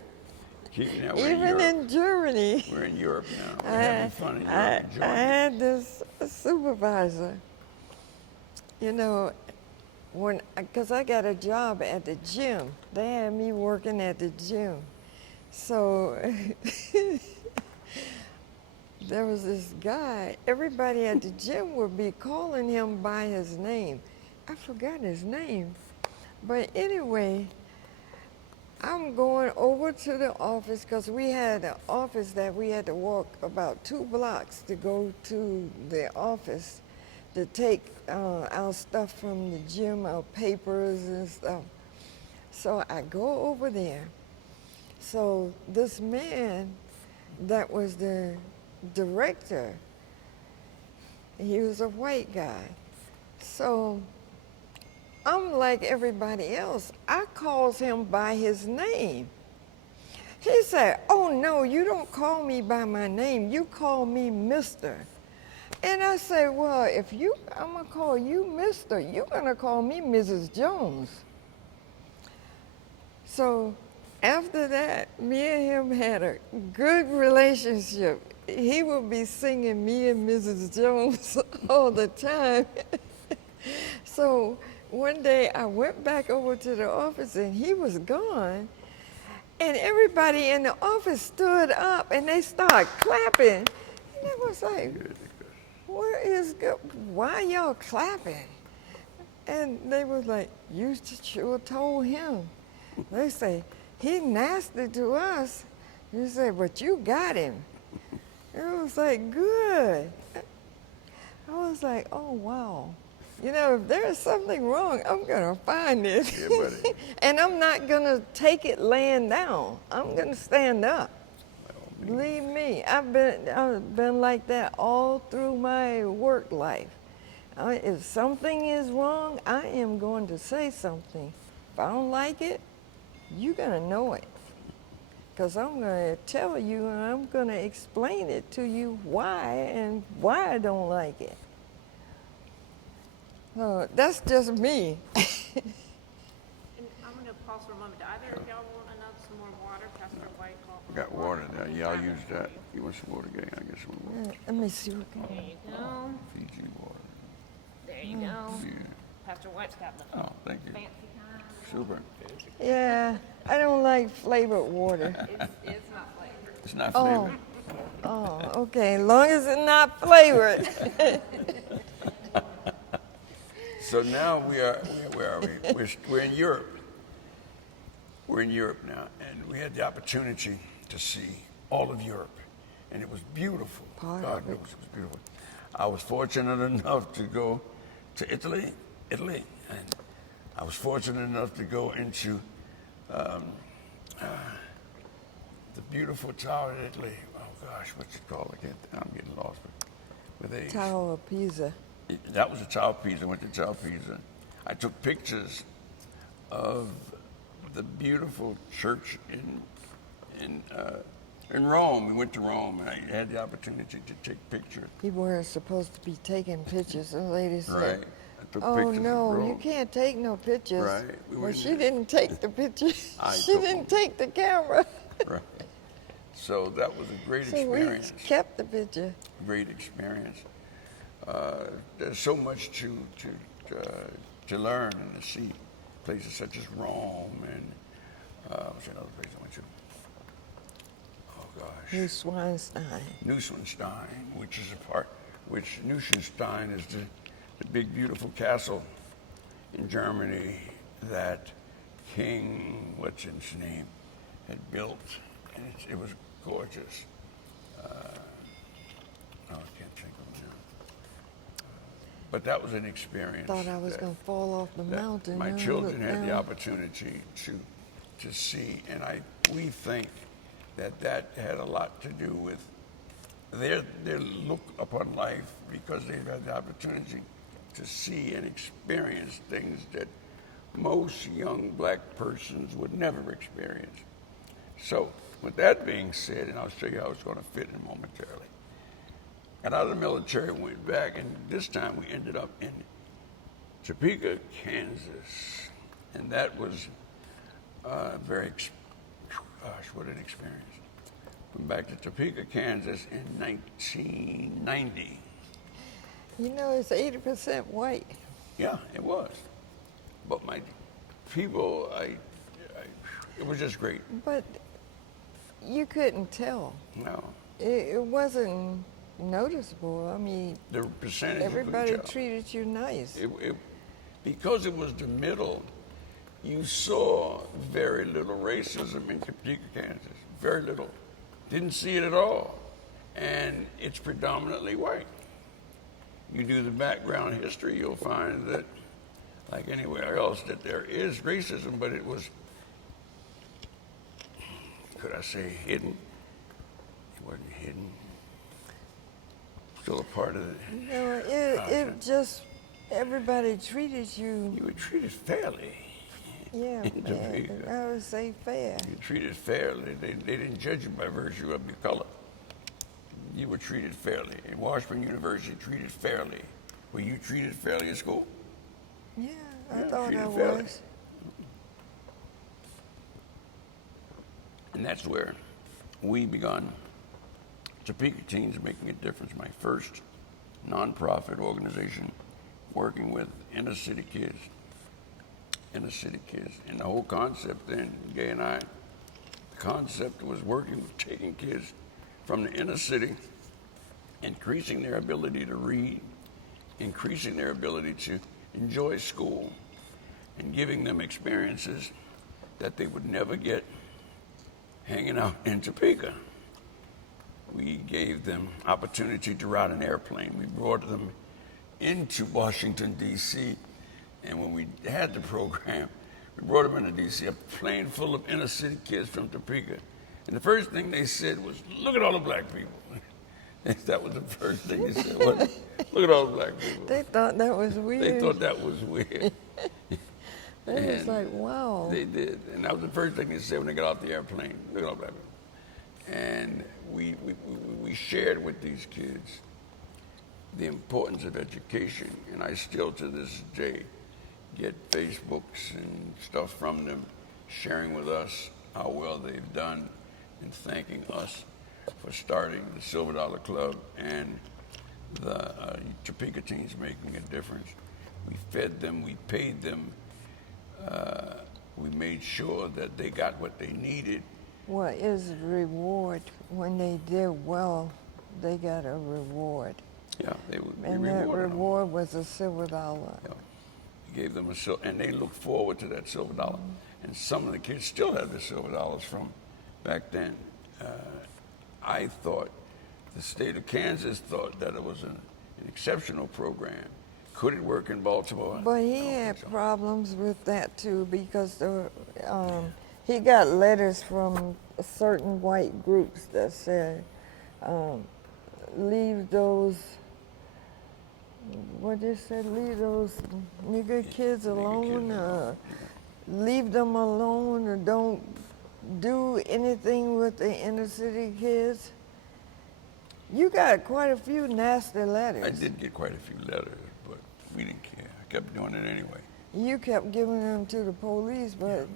Keep now. We're Even in Germany. We're in Europe now. We're having fun in Europe. I had this supervisor, you know, because I got a job at the gym. They had me working at the gym. So there was this guy, everybody at the gym would be calling him by his name. I forgot his name. But anyway, I'm going over to the office because we had an office that we had to walk about 2 blocks to go to the office to take our stuff from the gym, our papers and stuff. So I go over there. So this man that was the director, he was a white guy. So I'm like everybody else. I calls him by his name. He said, "Oh no, you don't call me by my name. You call me Mr." And I said, "Well, if I'm gonna call you Mr., you're gonna call me Mrs. Jones." So after that, me and him had a good relationship. He would be singing me and Mrs. Jones all the time. So one day I went back over to the office and he was gone. And everybody in the office stood up and they started clapping. And I was like, why y'all clapping? And they was like, "You sure told him." They say, "He nasty to us." You say, "But you got him." It was like, good. I was like, oh, wow. You know, if there's something wrong, I'm going to find it. Yeah, buddy. And I'm not going to take it laying down. I'm going to stand up. Believe me, I've been like that all through my work life. If something is wrong, I am going to say something. If I don't like it, you're going to know it. Because I'm going to tell you and I'm going to explain it to you why and why I don't like it. So that's just me. And I'm going to pause for a moment. Do either of y'all want some more water? Pastor White called for Got more water there. Yeah, I'll use that. You want some water, gang? I guess some water. Let me see what There you go. Fiji water. There you go. Yeah. Pastor White's got the Oh, thank you. fancy kind. Super. Yeah, I don't like flavored water. It's not flavored. It's not Oh, flavored. oh, okay, as long as it's not flavored. So now where are we? We're in Europe. We're in Europe now, and we had the opportunity to see all of Europe, and it was beautiful. Part God of knows it. it was beautiful. I was fortunate enough to go to Italy, and I was fortunate enough to go into the beautiful tower in Italy. Oh gosh, what's it called? I'm getting lost with age. Tower of Pisa. That was the Tower of Pisa. I went to Tower of Pisa. I took pictures of the beautiful church in Rome. We went to Rome, and I had the opportunity to take pictures. You weren't supposed to be taking pictures. The lady said, Right. I took "Oh pictures of no, you Rome. can't take no pictures." Right. We were But in she there. didn't take the picture. I She took didn't them. take the camera. Right. So that was a great So we experience. kept the picture. Great experience. There's so much to learn and to see. Places such as Rome and what's another place I went to? Oh gosh. New Schweinstein. Neuschwanstein, which Neuschwanstein is the big beautiful castle in Germany that King, what's his name, had built, and it was gorgeous. I can't think of it now. But that was an experience. Thought I was that- going to fall off the that mountain. my I children looked had the down. opportunity to see, and we think that had a lot to do with their look upon life, because they've had the opportunity to see and experience things that most young black persons would never experience. So with that being said, and I'll show you how it's going to fit in momentarily. Got out of the military, went back, and this time we ended up in Topeka, Kansas. And that was gosh, what an experience. Went back to Topeka, Kansas in 1990. You know, it's 80% white. Yeah, it was. But my people, it was just great. But you couldn't tell. No, It wasn't noticeable. I mean, the percentage you couldn't everybody tell. treated you nice. Because it was the middle, you saw very little racism in Topeka, Kansas. Very little. Didn't see it at all. And it's predominantly white. You do the background history, you'll find that, like anywhere else, that there is racism, but it was, could I say, hidden? It wasn't hidden. Still a part of it. No, it just, everybody treated you, You were treated fairly. yeah, in Topeka. I would say fair. You were treated fairly. They didn't judge you by virtue of your color. You were treated fairly. In Washburn University, treated fairly. Were you treated fairly at school? Yeah, I Yeah, thought I treated fairly. was. And that's where we begun Topeka Teens Making a Difference, my first nonprofit organization working with inner city kids. And the whole concept then, Gay and I, the concept was working with taking kids from the inner city, increasing their ability to read, increasing their ability to enjoy school, and giving them experiences that they would never get hanging out in Topeka. We gave them opportunity to ride an airplane. We brought them into Washington, D.C., and when we had the program, we brought them into D.C., a plane full of inner city kids from Topeka. And the first thing they said was, "Look at all the black people." That was the first thing they said. What? Look at all the black people. They thought that was weird. They thought that was weird. They was And like, wow. They did. And that was the first thing they said when they got off the airplane. Look at all the black people. And we shared with these kids the importance of education. And I still, to this day, get Facebooks and stuff from them sharing with us how well they've done and thanking us for starting the Silver Dollar Club and the Topeka Teens Making a Difference. We fed them, we paid them, we made sure that they got what they needed. What is the reward? When they did well, they got a reward. Yeah, we And that rewarded them. reward was a silver dollar. Yeah. We gave them a silver, and they looked forward to that silver dollar. And some of the kids still have the silver dollars from back then. I thought, the state of Kansas thought that it was an exceptional program. Could it work in Baltimore? But I he don't had think so. problems with that too because he got letters from certain white groups that said, leave those, what they said, leave those nigger kids alone, leave them alone, or don't do anything with the inner city kids. You got quite a few nasty letters. I did get quite a few letters, but we didn't care. I kept doing it anyway. You kept giving them to the police, but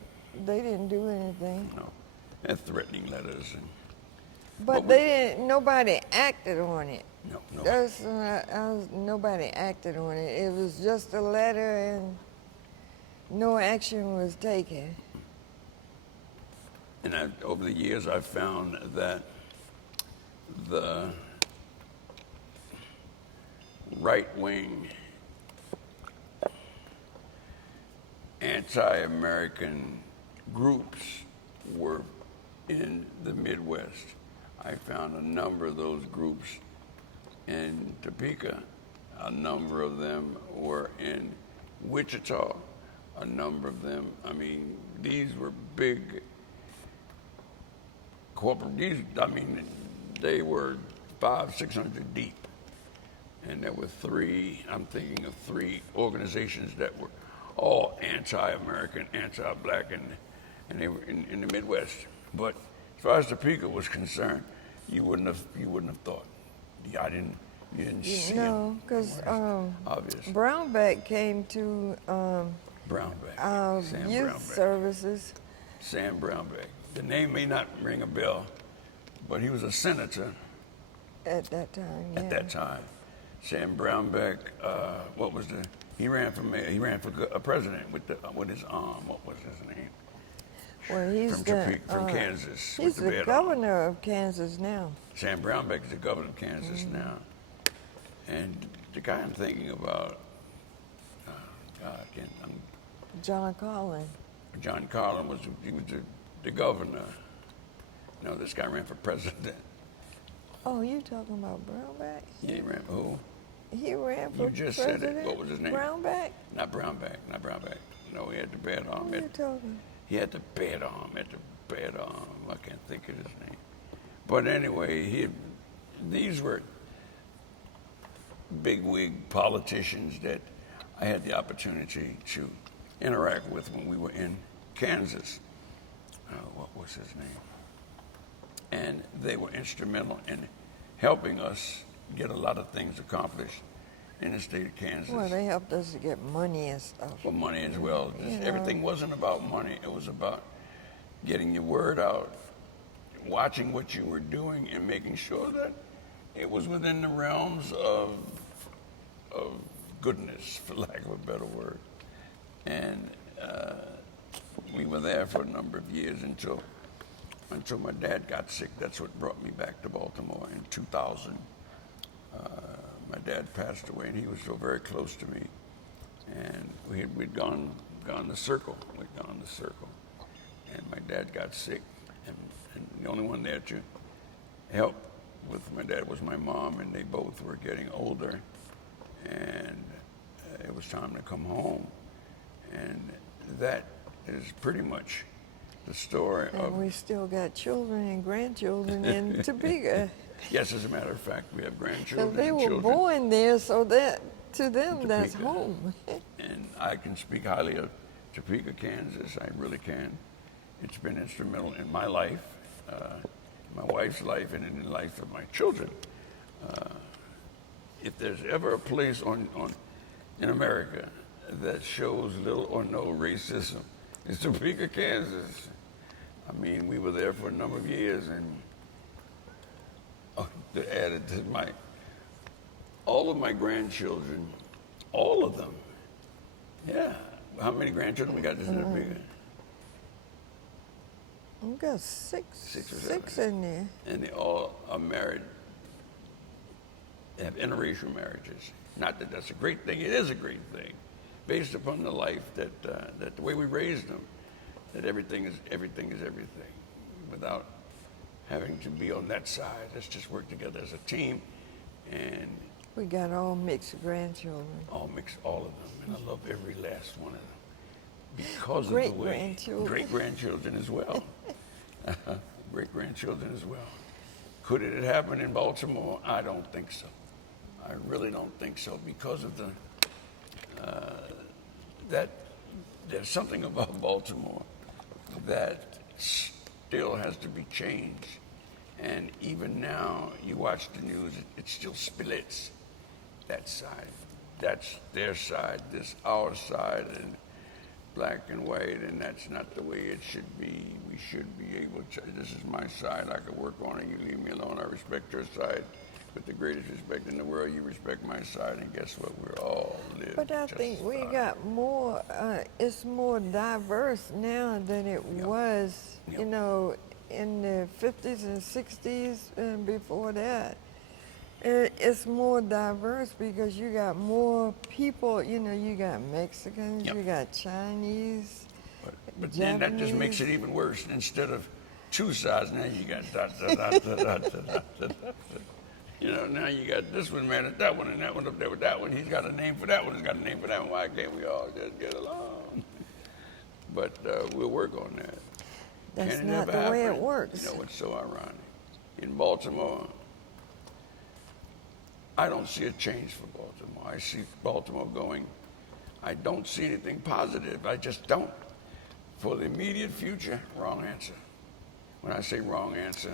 they didn't do anything. No, and threatening letters and But they didn't. Nobody acted on it. no. Nobody acted on it. It was just a letter, and no action was taken. And over the years, I've found that the right-wing, anti-American groups were in the Midwest. I found a number of those groups in Topeka. A number of them were in Wichita. A number of them, I mean, these were big corporate, they were 500-600 deep. And there were I'm thinking of three organizations that were all anti-American, anti-black, and they were in the Midwest. But as far as Topeka was concerned, you wouldn't have thought. You didn't see No, because obvious. Brownback came to Brownback, Sam youth Brownback. services. Sam Brownback. The name may not ring a bell, but he was a senator At that time, yeah. at that time. Sam Brownback, what was the? He ran for mayor. He ran for president with his arm. What was his name? Well, he's From the Topeka, from Kansas. he's with the bad arm. governor of Kansas now. Sam Brownback is the governor of Kansas now. And the guy I'm thinking about, God, John Collins. John Collins was the governor. No, this guy ran for president. Oh, you talking about Brownback? He ran for who? He ran for You just president. said it. What was his name? Brownback? Not Brownback. No, he had the bad arm. What are you talking? He had the bad arm. I can't think of his name. But anyway, these were bigwig politicians that I had the opportunity to interact with when we were in Kansas. What was his name? And they were instrumental in helping us get a lot of things accomplished in the state of Kansas. Well, they helped us to get money and stuff. For money as well. You know. Everything wasn't about money. It was about getting your word out, watching what you were doing, and making sure that it was within the realms of goodness, for lack of a better word. And we were there for a number of years until my dad got sick. That's what brought me back to Baltimore in 2000. My dad passed away, and he was so very close to me. And we'd gone the circle. And my dad got sick, and the only one there to help with my dad was my mom, and they both were getting older, and it was time to come home. And that is pretty much the story And of... we still got children and grandchildren in Topeka. Yes, as a matter of fact, we have So grandchildren they and were children. born there, so that to them that's Topeka. home. And I can speak highly of Topeka, Kansas. I really can. It's been instrumental in my life, my wife's life, and in the life of my children. If there's ever a place in America that shows little or no racism, it's Topeka, Kansas. I mean, we were there for a number of years, and to add it to all of my grandchildren, all of them. Yeah. How many grandchildren we got this in Topeka? We got six or seven. in there. And they all are married, have interracial marriages. Not that that's a great thing. It is a great thing, based upon the life that the way we raised them, that everything is everything. Without having to be on that side, let's just work together as a team, and We got all mixed grandchildren. I'll mix all of them, and I love every last one of them because of the way Great-grandchildren. great-grandchildren as well. Great-grandchildren as well. Could it have happened in Baltimore? I don't think so. I really don't think so, because of that there's something about Baltimore that still has to be changed. And even now, you watch the news, it still splits. That side, that's their side, this our side, and black and white, and that's not the way it should be. We should be able to, this is my side, I can work on it, you leave me alone, I respect your side. With the greatest respect in the world, you respect my side, and guess what, we're all live But I just think we fine. got more, it's more diverse now than it Yeah. was, Yeah. you know, in the 50s and 60s and before that. It's more diverse because you got more people, you know, you got Mexicans, Yep. you got Chinese. But then that just makes it Japanese. even worse. Instead of two sides, now you got dot, dot, dot, dot, dot, dot, dot, dot. You know, now you got this one, man, and that one up there with that one. He's got a name for that one, he's got a name for that one. Why can't we all just get along? But we'll work on that. That's Can it not never the way it happen? works. You know, it's so ironic. In Baltimore, I don't see a change for Baltimore. I see Baltimore going, I don't see anything positive. I just don't. For the immediate future, wrong answer. When I say wrong answer,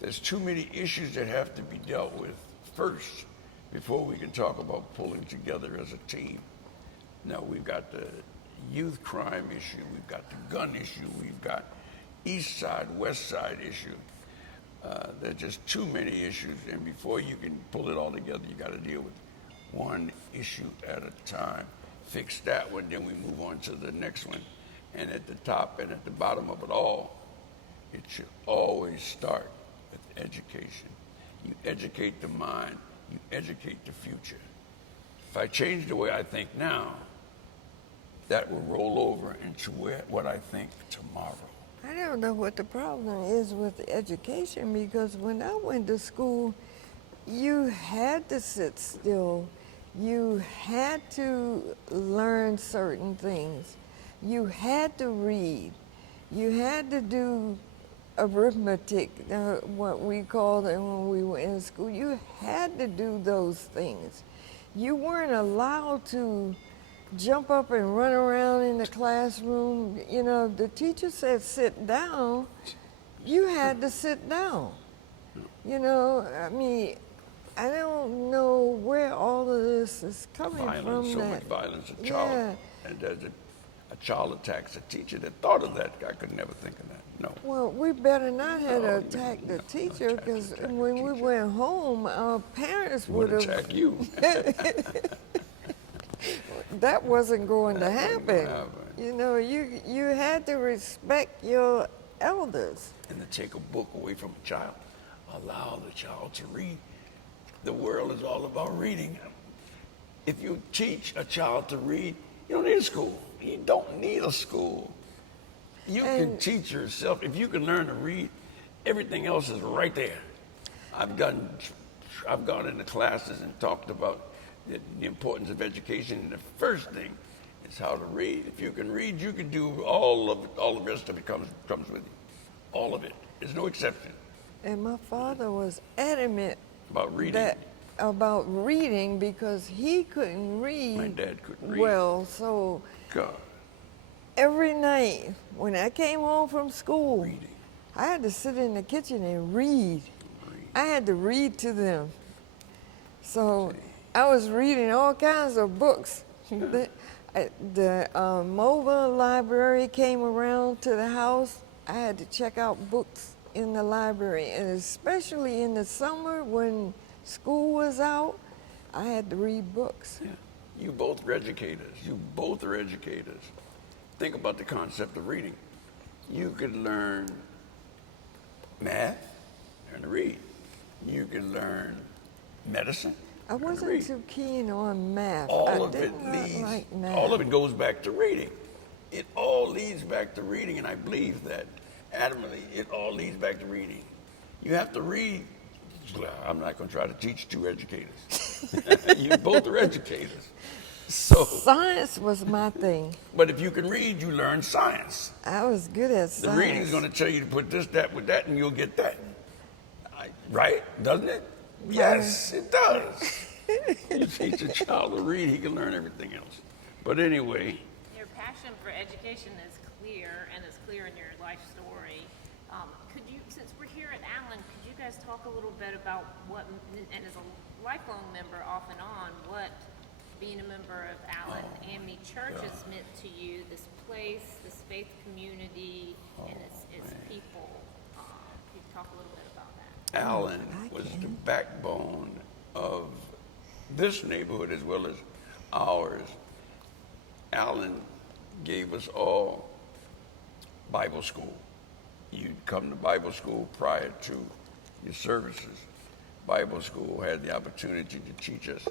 there's too many issues that have to be dealt with first before we can talk about pulling together as a team. Now, we've got the youth crime issue, we've got the gun issue, we've got east side, west side issue. There are just too many issues, and before you can pull it all together, you got to deal with one issue at a time. Fix that one, then we move on to the next one. And at the top and at the bottom of it all, it should always start with education. You educate the mind, you educate the future. If I change the way I think now, that will roll over into what I think tomorrow. I don't know what the problem is with education, because when I went to school, you had to sit still. You had to learn certain things. You had to read. You had to do arithmetic, what we called it when we were in school. You had to do those things. You weren't allowed to jump up and run around in the classroom. You know, if the teacher said sit down, you had to sit down. You know, I mean, I don't know where all of this is coming from. So much violence. A child, and there's a child attacks a teacher that thought of that. I could never think of that. No. Well, we better not have attacked the teacher, because when we went home, our parents would have attack you. That wasn't going to happen. You know, you had to respect your elders. And to take a book away from a child, allow the child to read. The world is all about reading. If you teach a child to read, you don't need a school. You don't need a school. You can teach yourself. If you can learn to read, everything else is right there. I've gone into classes and talked about the importance of education, and the first thing is how to read. If you can read, you can do all of it. All the rest of it comes with you. All of it. There's no exception. And my father was adamant about reading. Because he couldn't read. My dad couldn't read. Well, so God. Every night when I came home from school, Reading. I had to sit in the kitchen and read. I had to read to them. So I was reading all kinds of books. The mobile library came around to the house. I had to check out books in the library, and especially in the summer when school was out, I had to read books. Yeah. You both are educators. You both are educators. Think about the concept of reading. You could learn math, learn to read. You can learn medicine. I wasn't too keen on math. All of it goes back to reading. It all leads back to reading, and I believe that adamantly. It all leads back to reading. You have to read. Well, I'm not going to try to teach two educators. You both are educators. So science was my thing. But if you can read, you learn science. I was good at science. The reading is going to tell you to put this, that, with that, and you'll get that. Right? Doesn't it? Yes, it does. You teach a child to read, he can learn everything else. But anyway. Your passion for education is clear, and it's clear in your life story. Could you, since we're here at Allen, could you guys talk a little bit about what, and as a lifelong member off and on, what being a member of Allen AME Church has meant to you, this place, this faith community, and its people? Could you talk a little bit about that? Allen was the backbone of this neighborhood as well as ours. Allen gave us all Bible school. You'd come to Bible school prior to your services. Bible school had the opportunity to teach us,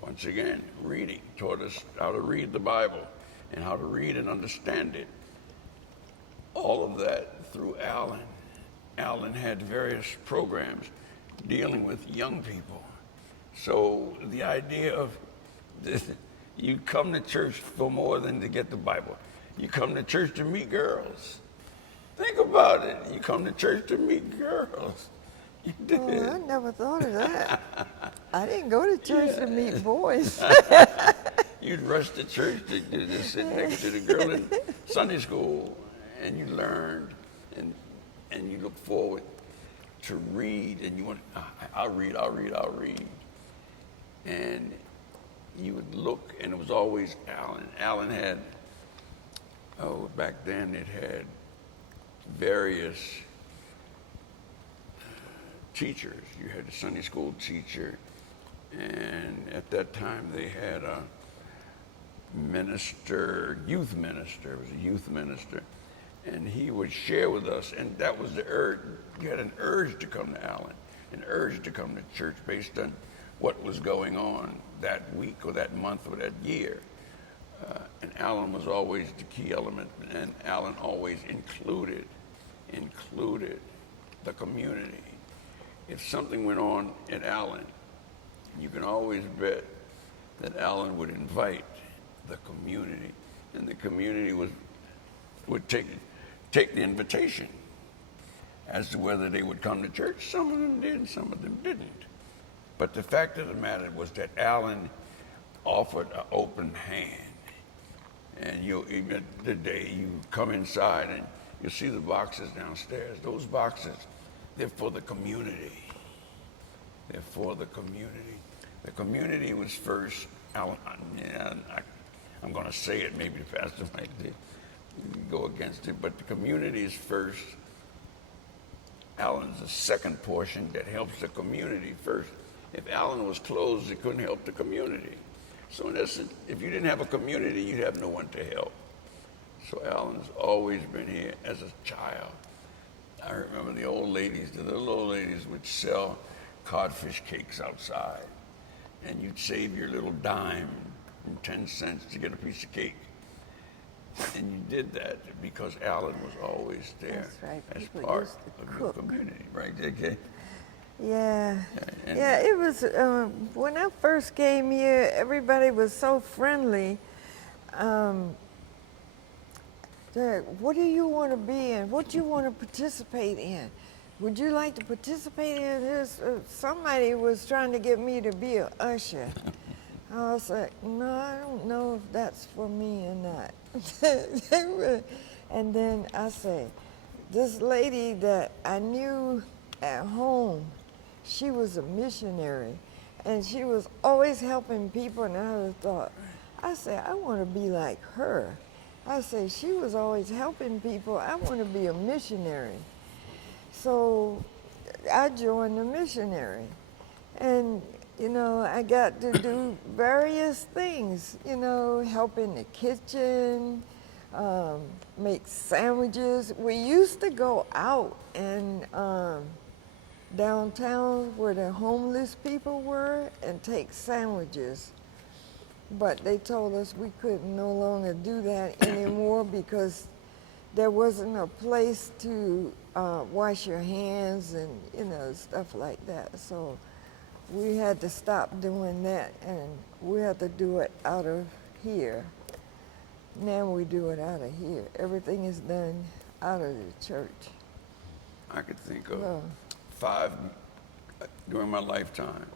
once again, reading, taught us how to read the Bible and how to read and understand it. All of that through Allen. Allen had various programs dealing with young people. So the idea of you come to church for more than to get the Bible. You come to church to meet girls. Think about it. You come to church to meet girls. You did. Oh, I never thought of that. I didn't go to church to meet boys. You'd rush to church to just sit next to the girl in Sunday school, and you learned, and you look forward to read, and you want, I'll read. And you would look, and it was always Allen. Allen had, back then it had various teachers. You had a Sunday school teacher, and at that time they had a minister, youth minister. It was a youth minister, and he would share with us, and that was the urge. You had an urge to come to Allen, an urge to come to church based on what was going on that week or that month or that year. And Allen was always the key element, and Allen always included the community. If something went on at Allen, you can always bet that Allen would invite the community, and the community would take the invitation. As to whether they would come to church, some of them did, some of them didn't. But the fact of the matter was that Allen offered an open hand. And even today, you come inside and you see the boxes downstairs. Those boxes, they're for the community. They're for the community. The community was first. I'm going to say it, maybe the pastor might go against it, but the community is first. Allen's the second portion that helps the community first. If Allen was closed, it couldn't help the community. So in essence, if you didn't have a community, you'd have no one to help. So Allen's always been here as a child. I remember the little old ladies would sell codfish cakes outside, and you'd save your little dime and 10 cents to get a piece of cake. And you did that because Allen was always there. That's right. As People part used to of cook. the community, right? Okay. Yeah. And- Yeah, it was, when I first came here, everybody was so friendly. What do you want to be in? What do you want to participate in? Would you like to participate in this? Somebody was trying to get me to be an usher. I was like, no, I don't know if that's for me or not. And then I say, this lady that I knew at home, she was a missionary, and she was always helping people, and I said, I want to be like her. I said, she was always helping people. I want to be a missionary. So I joined the missionary, and I got to do various things, help in the kitchen, make sandwiches. We used to go out and downtown where the homeless people were and take sandwiches. But they told us we could no longer do that anymore because there wasn't a place to wash your hands and, stuff like that. So we had to stop doing that, and we had to do it out of here. Now we do it out of here. Everything is done out of the church. I could think of 5, during my lifetime,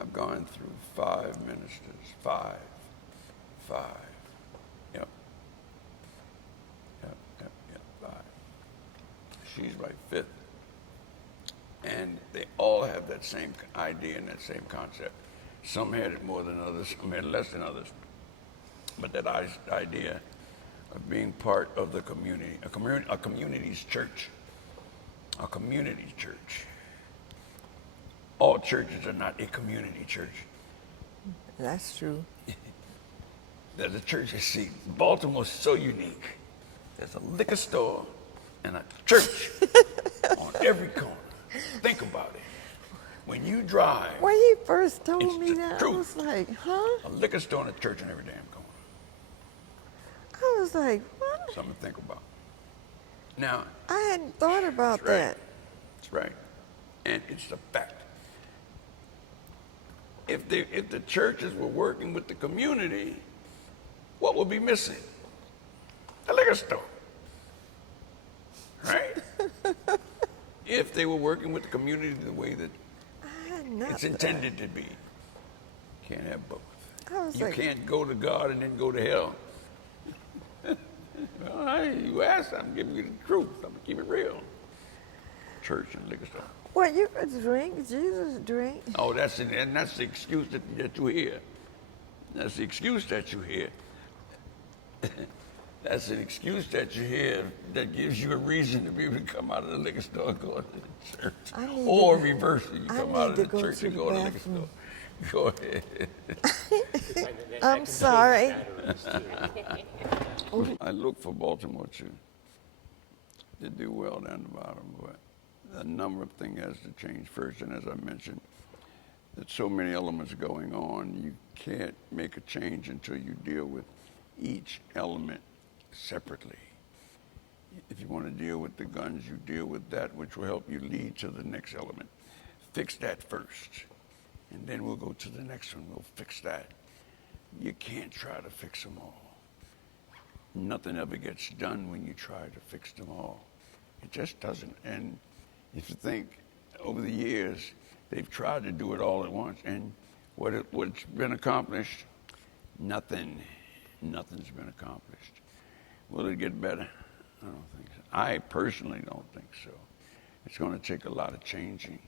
I've gone through 5 ministers, 5. Yep, 5. She's my 5th. And they all have that same idea and that same concept. Some had it more than others, some had less than others. But that idea of being part of the community, a community's church, a community church. All churches are not a community church. That's true. There's a church, Baltimore's so unique. There's a liquor store and a church on every corner. Think about it. When you drive, When he first it's told me the that, truth. I was like, huh? A liquor store and a church on every damn corner. I was like, what? Something to think about. Now, I hadn't thought about that's right. that. That's right. And it's a fact. If the churches were working with the community, what would be missing? A liquor store. Right? If they were working with the community the way that I had not it's intended to be. Can't have both. I was You like, can't go to God and then go to hell. Well, you asked, I'm giving you the truth. I'm going to keep it real. Church and liquor store. well, you could drink. Jesus drank. Oh, that's it. And that's the excuse that you hear. That's the excuse that you hear. That's an excuse that you hear that gives you a reason to be able to come out of the liquor store and go to the church. I need Or to- reverse it, you I come out need of to the go church to and the go to the liquor store. bathroom. Go ahead. I'm sorry. I look for Baltimore to do well down the bottom, but a number of things has to change first. And as I mentioned, there's so many elements going on, you can't make a change until you deal with each element separately. If you want to deal with the guns, you deal with that which will help you lead to the next element. Fix that first, and then we'll go to the next one. We'll fix that. You can't try to fix them all. Nothing ever gets done when you try to fix them all. It just doesn't. And if you think over the years, they've tried to do it all at once, and what's been accomplished? Nothing. Nothing's been accomplished. Will it get better? I don't think so. I personally don't think so. It's going to take a lot of changing.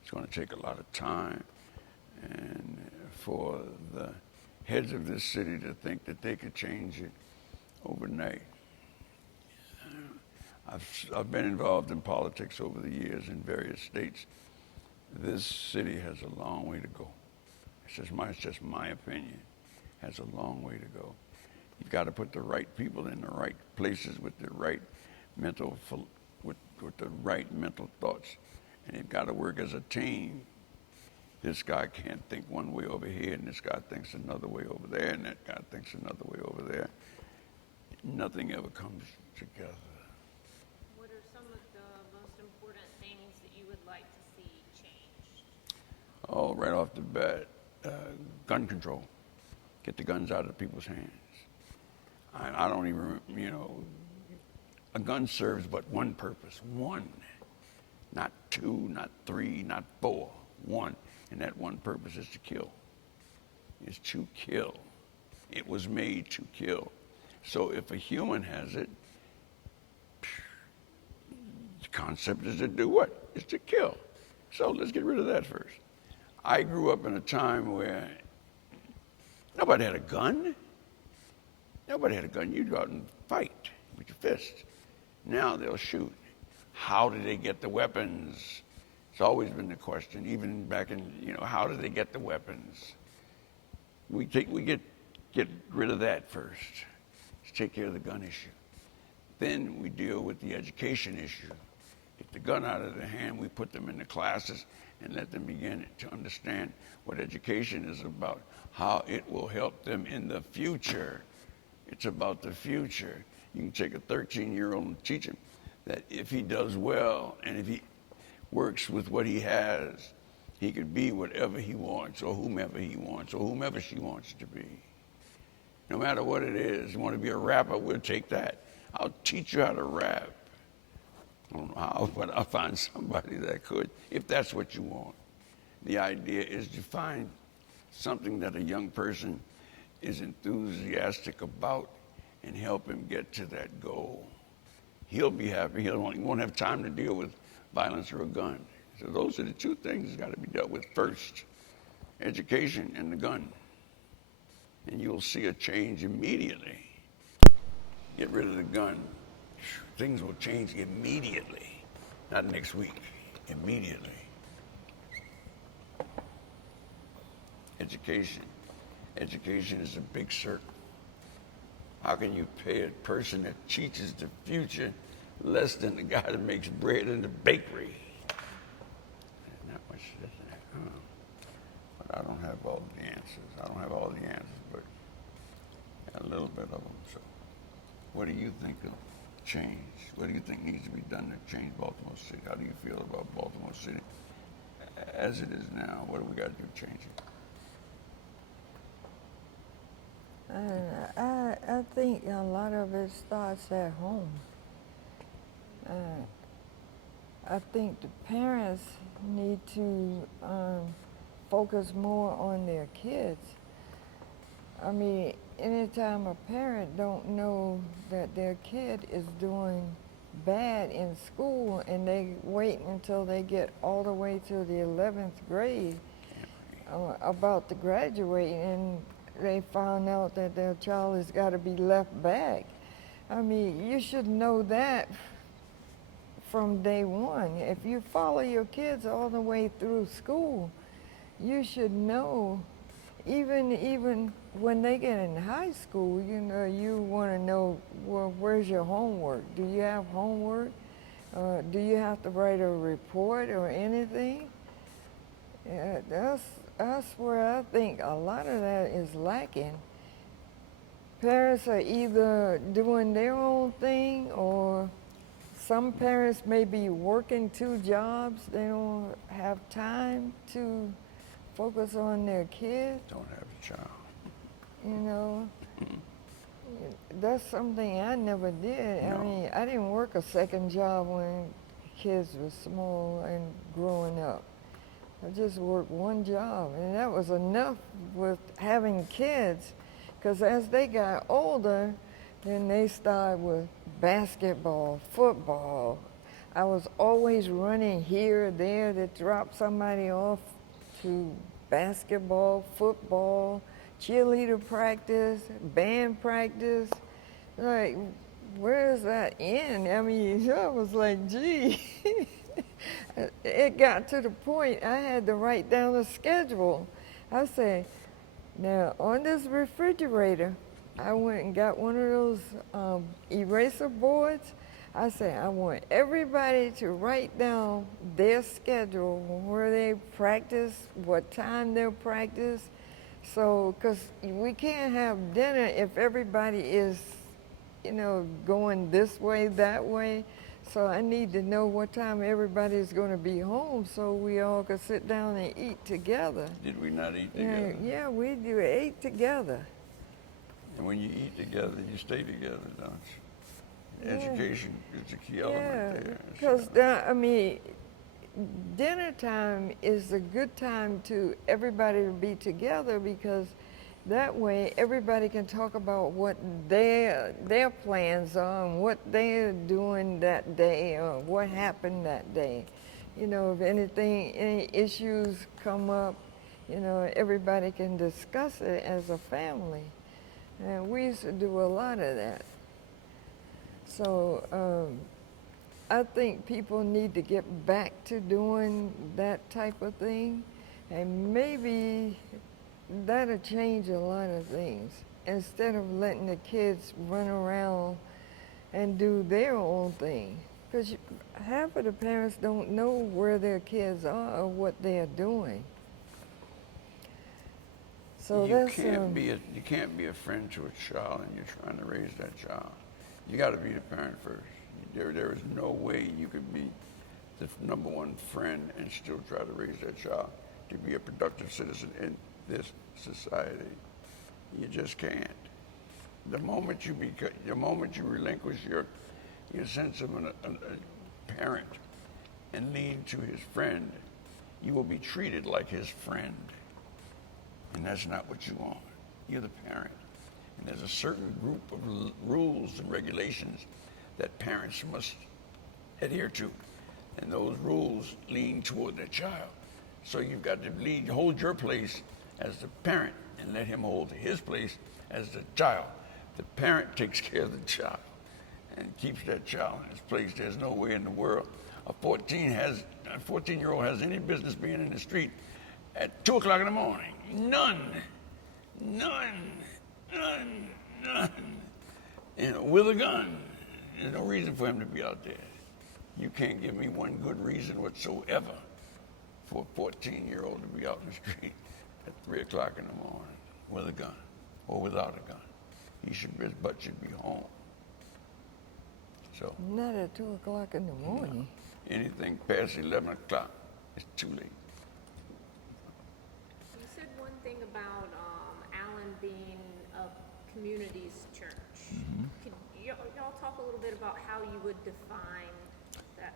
It's going to take a lot of time. And for the heads of this city to think that they could change it overnight. I've been involved in politics over the years in various states. This city has a long way to go. It's just my opinion. Has a long way to go. You've got to put the right people in the right places with the right mental with the right mental thoughts, and you've got to work as a team. This guy can't think one way over here, and this guy thinks another way over there, and that guy thinks another way over there. Nothing ever comes together. What are some of the most important things that you would like to see changed? Oh, right off the bat, gun control. Get the guns out of people's hands. I don't even, a gun serves but one purpose. One. Not two, not three, not four. One. And that one purpose is to kill. Is to kill. It was made to kill. So if a human has it, the concept is to do what? Is to kill. So let's get rid of that first. I grew up in a time where nobody had a gun. Nobody had a gun. You'd go out and fight with your fist. Now they'll shoot. How did they get the weapons? It's always been the question, even back in, how did they get the weapons? We get rid of that first. Let's take care of the gun issue. Then we deal with the education issue. Get the gun out of their hand, we put them in the classes and let them begin to understand what education is about, how it will help them in the future. It's about the future. You can take a 13-year-old and teach him that if he does well and if he works with what he has, he could be whatever he wants or whomever he wants or whomever she wants to be. No matter what it is, you want to be a rapper, we'll take that. I'll teach you how to rap. I don't know how, but I'll find somebody that could, if that's what you want. The idea is to find something that a young person is enthusiastic about and help him get to that goal. He'll be happy. He won't have time to deal with violence or a gun. So those are the two things that got to be dealt with first, education and the gun. And you'll see a change immediately. Get rid of the gun. Things will change immediately. Not next week, immediately. Education. Education is a big circle. How can you pay a person that teaches the future less than the guy that makes bread in the bakery? Not much different. But I don't have all the answers. I don't have all the answers, but a little bit of them. So what do you think will change? What do you think needs to be done to change Baltimore City? How do you feel about Baltimore City as it is now? What do we got to do to change it? I think a lot of it starts at home. I think the parents need to focus more on their kids. I mean, anytime a parent don't know that their kid is doing bad in school and they wait until they get all the way to the 11th grade about to graduate and they found out that their child has got to be left back, I mean, you should know that from day one. If you follow your kids all the way through school, you should know, even when they get in high school, you know, you want to know, well, where's your homework? Do you have homework? Do you have to write a report or anything? Yeah, that's where I think a lot of that is lacking. Parents are either doing their own thing, or some parents may be working 2 jobs. They don't have time to focus on their kids, Don't have a child. you know. That's something I never did. I No. mean, I didn't work a second job when kids were small and growing up. I just worked 1 job, and that was enough with having kids, because as they got older, then they started with basketball, football. I was always running here or there to drop somebody off to basketball, football, cheerleader practice, band practice. Like, where's that end? I mean, I was like, gee. It got to the point I had to write down a schedule. I said, now on this refrigerator, I went and got one of those eraser boards. I said, I want everybody to write down their schedule, where they practice, what time they'll practice. So, because we can't have dinner if everybody is, you know, going this way, that way. So I need to know what time everybody's going to be home so we all could sit down and eat together. Did we not eat Yeah, together? yeah, we do ate together. And when you eat together, you stay together, don't you? Yeah. Education is the key Yeah, element there. because I mean, dinner time is a good time to everybody to be together, because that way everybody can talk about what their plans are and what they're doing that day or what happened that day. You know, if any issues come up, you know, everybody can discuss it as a family. And we used to do a lot of that. So I think people need to get back to doing that type of thing, and maybe that'll change a lot of things. Instead of letting the kids run around and do their own thing. Because half of the parents don't know where their kids are or what they're doing. So you that's can't be a friend to a child and you're trying to raise that child. You got to be the parent first. There is no way you could be the number one friend and still try to raise that child to be a productive citizen in this society. You just can't. The moment you relinquish your sense of a parent and lead to his friend, you will be treated like his friend. And that's not what you want. You're the parent. And there's a certain group of rules and regulations that parents must adhere to. And those rules lean toward their child. So you've got to hold your place as the parent and let him hold his place as the child. The parent takes care of the child and keeps that child in his place. There's no way in the world a 14-year-old has any business being in the street at 2 o'clock in the morning. None. You know, with a gun. There's no reason for him to be out there. You can't give me one good reason whatsoever for a 14-year-old to be out in the street at 3 o'clock in the morning with a gun or without a gun. His butt should be home. So not at 2 o'clock in the morning. anything past 11 o'clock is too late. You said one thing about Allen being a community's church. Could y'all talk a little bit about how you would define that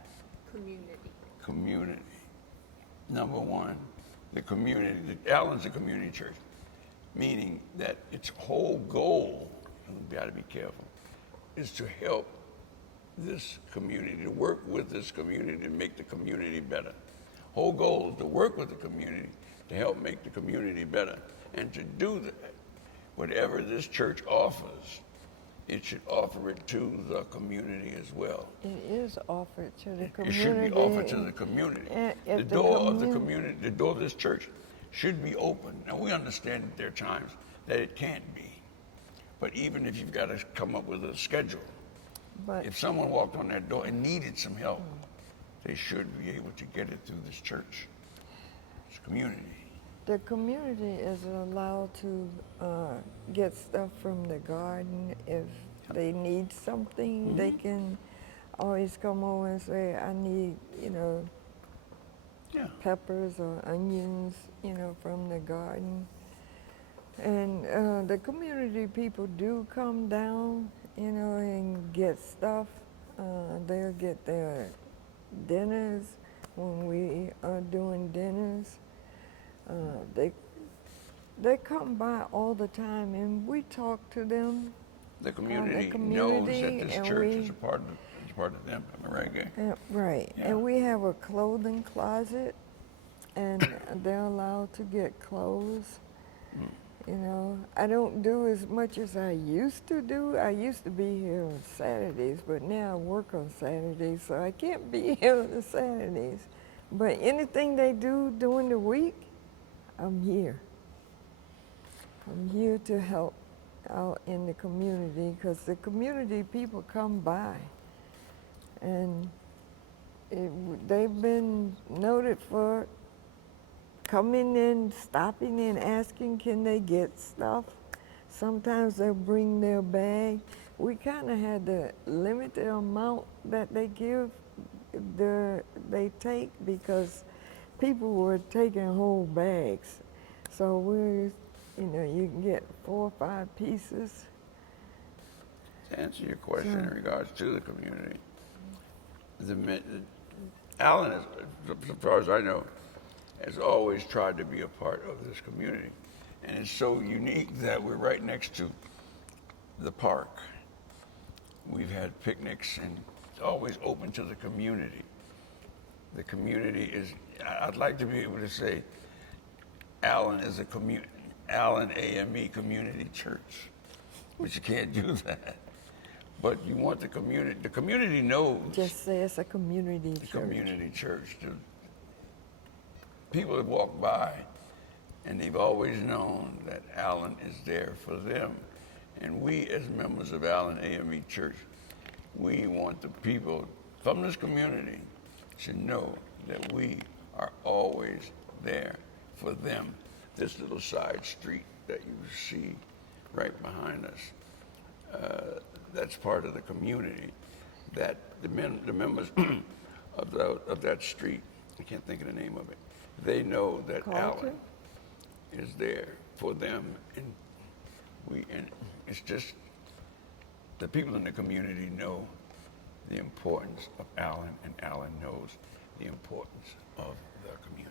community? Community. Number one, the community. Allen's a community church, meaning that its whole goal, and we've got to be careful, is to help this community, to work with this community to make the community better. Whole goal is to work with the community to help make the community better. And to do that, whatever this church offers it should offer it to the community as well. It is offered to the It community. should be offered to the community. And The if the door of the commu- community, the door of this church should be open. Now, we understand that there are times that it can't be. But even if you've got to come up with a schedule, But if someone walked on that door and needed some help, they should be able to get it through this church, this community. the community is allowed to get stuff from the garden. If they need something, they can always come over and say, I need, Yeah. peppers or onions, from the garden. And the community people do come down, and get stuff. They'll get their dinners when we are doing dinners. They come by all the time, and we talk to them. The community, knows community, that this and church we- is a part of them. Am I right, Gay? Right, Yeah. and we have a clothing closet, and they're allowed to get clothes. I don't do as much as I used to do. I used to be here on Saturdays, but now I work on Saturdays, so I can't be here on the Saturdays. But anything they do during the week, I'm here. I'm here to help out in the community because the community people come by, and they've been noted for coming in, stopping in, asking can they get stuff. Sometimes they'll bring their bag. We kind of had to limit the amount that they take because people were taking whole bags. So you can get 4 or 5 pieces. To answer your question in regards to the community, Alan, as far as I know, has always tried to be a part of this community. And it's so unique that we're right next to the park. We've had picnics, and it's always open to the community. The community is, I'd like to be able to say, Allen is Allen AME Community Church, but you can't do that. But you want the community knows. Just say it's a community The church. community church. People have walked by, and they've always known that Allen is there for them. And we, as members of Allen AME Church, we want the people from this community to know that we are always there for them. This little side street that you see right behind us, that's part of the community. That the members of that street, I can't think of the name of it, they know that Carlton? Allen is there for them, and it's just the people in the community know the importance of Allen, and Allen knows the importance of the community.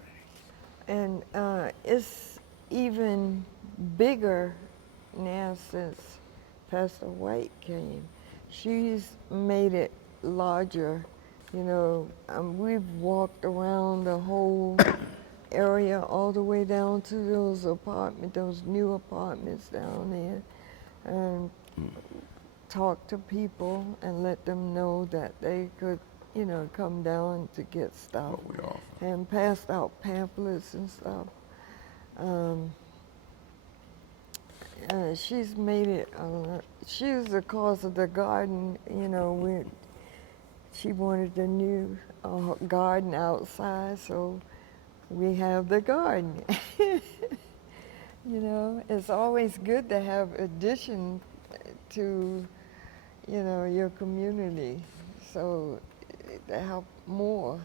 And it's even bigger now since Pastor White came. She's made it larger. We've walked around the whole area all the way down to those new apartments down there, and talk to people and let them know that they could, come down to get stuff. What we offer. And passed out pamphlets and stuff. She's made it, she was the cause of the garden, she wanted a new garden outside, so we have the garden. It's always good to have addition to, your community, so to help more.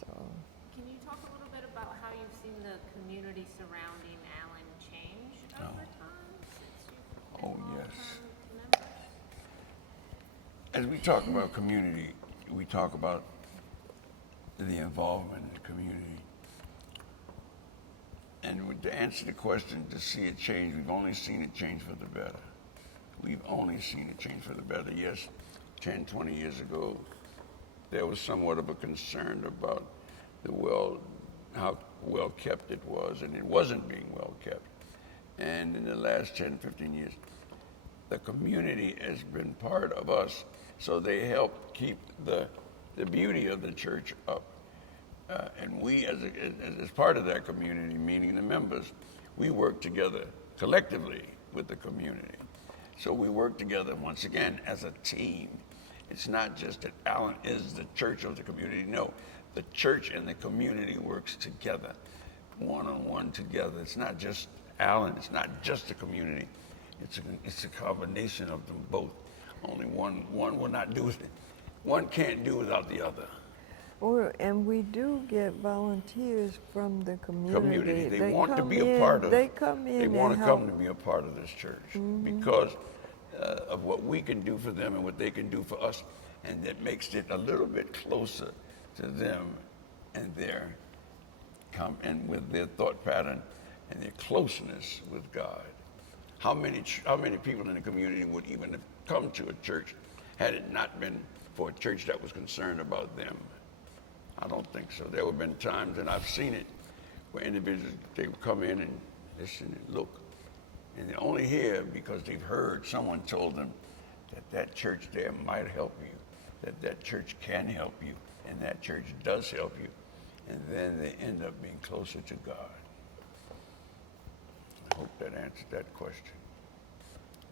So. Can you talk a little bit about how you've seen the community surrounding Allen change over time since you've been long-term members? As we talk about community, we talk about the involvement in the community. And to answer the question, to see it change, we've only seen it change for the better. We've only seen it change for the better. Yes, 10, 20 years ago, there was somewhat of a concern about how well kept it was, and it wasn't being well kept. And in the last 10, 15 years, the community has been part of us, so they help keep the beauty of the church up. And we, as part of that community, meaning the members, we work together collectively with the community. So we work together, once again, as a team. It's not just that Allen is the church of the community. No, the church and the community works together, one-on-one together. It's not just Allen. It's not just the community. It's a combination of them both. Only one will not do it. One can't do without the other. And we do get volunteers from the community. They want to come be a in- part of. They come in They and want to help. come to be a part of this church because of what we can do for them and what they can do for us, and that makes it a little bit closer to them and and with their thought pattern and their closeness with God. How many people in the community would even have come to a church had it not been for a church that was concerned about them? I don't think so. There have been times, and I've seen it, where individuals, they would come in and listen and look, and they're only here because they've heard someone told them that church there might help you, that church can help you, and that church does help you, and then they end up being closer to God. I hope that answered that question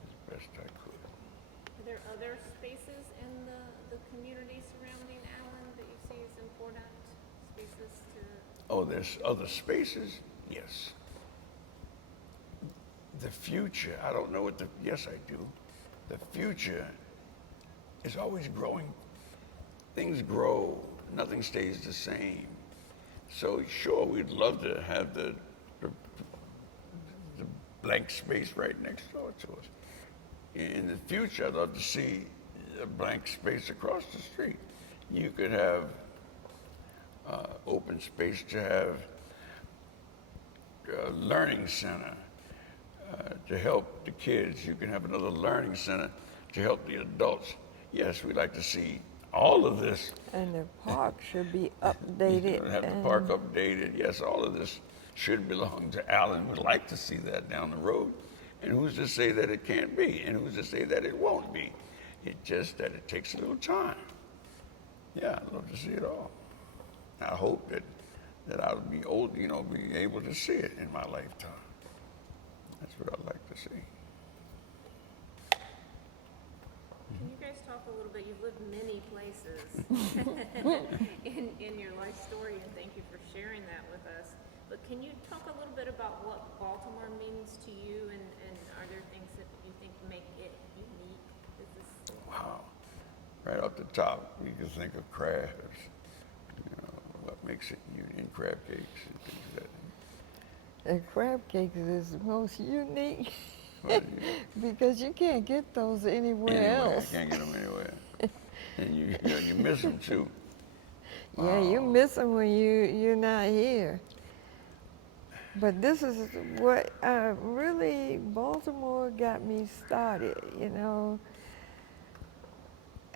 as best I could. Are there other spaces in the community surrounding Allen that you see as important spaces to? Oh, there's other spaces? Yes. The future, I don't know yes, I do. The future is always growing. Things grow, nothing stays the same. So sure, we'd love to have the blank space right next door to us. In the future, I'd love to see a blank space across the street. You could have open space to have a learning center to help the kids. You can have another learning center to help the adults. Yes, we'd like to see all of this. And the park should be updated. Have the park updated. Yes, all of this should belong to Allen. We'd like to see that down the road. And who's to say that it can't be? And who's to say that it won't be? It's just that it takes a little time. Yeah, I'd love to see it all. I hope that I'll be old, be able to see it in my lifetime. That's what I'd like to see. Can you guys talk a little bit? You've lived many places in your life story, and thank you for sharing that with us. But can you talk a little bit about what Baltimore means to you, and are there things that you think make it unique? Wow. Right off the top, you can think of crabs. What makes it unique, crab cakes and things like that. And crab cakes is the most unique Well, because you can't get those anywhere else. Can't get them anywhere. And you miss them too. Yeah, you miss them when you're not here. But this is what really Baltimore got me started,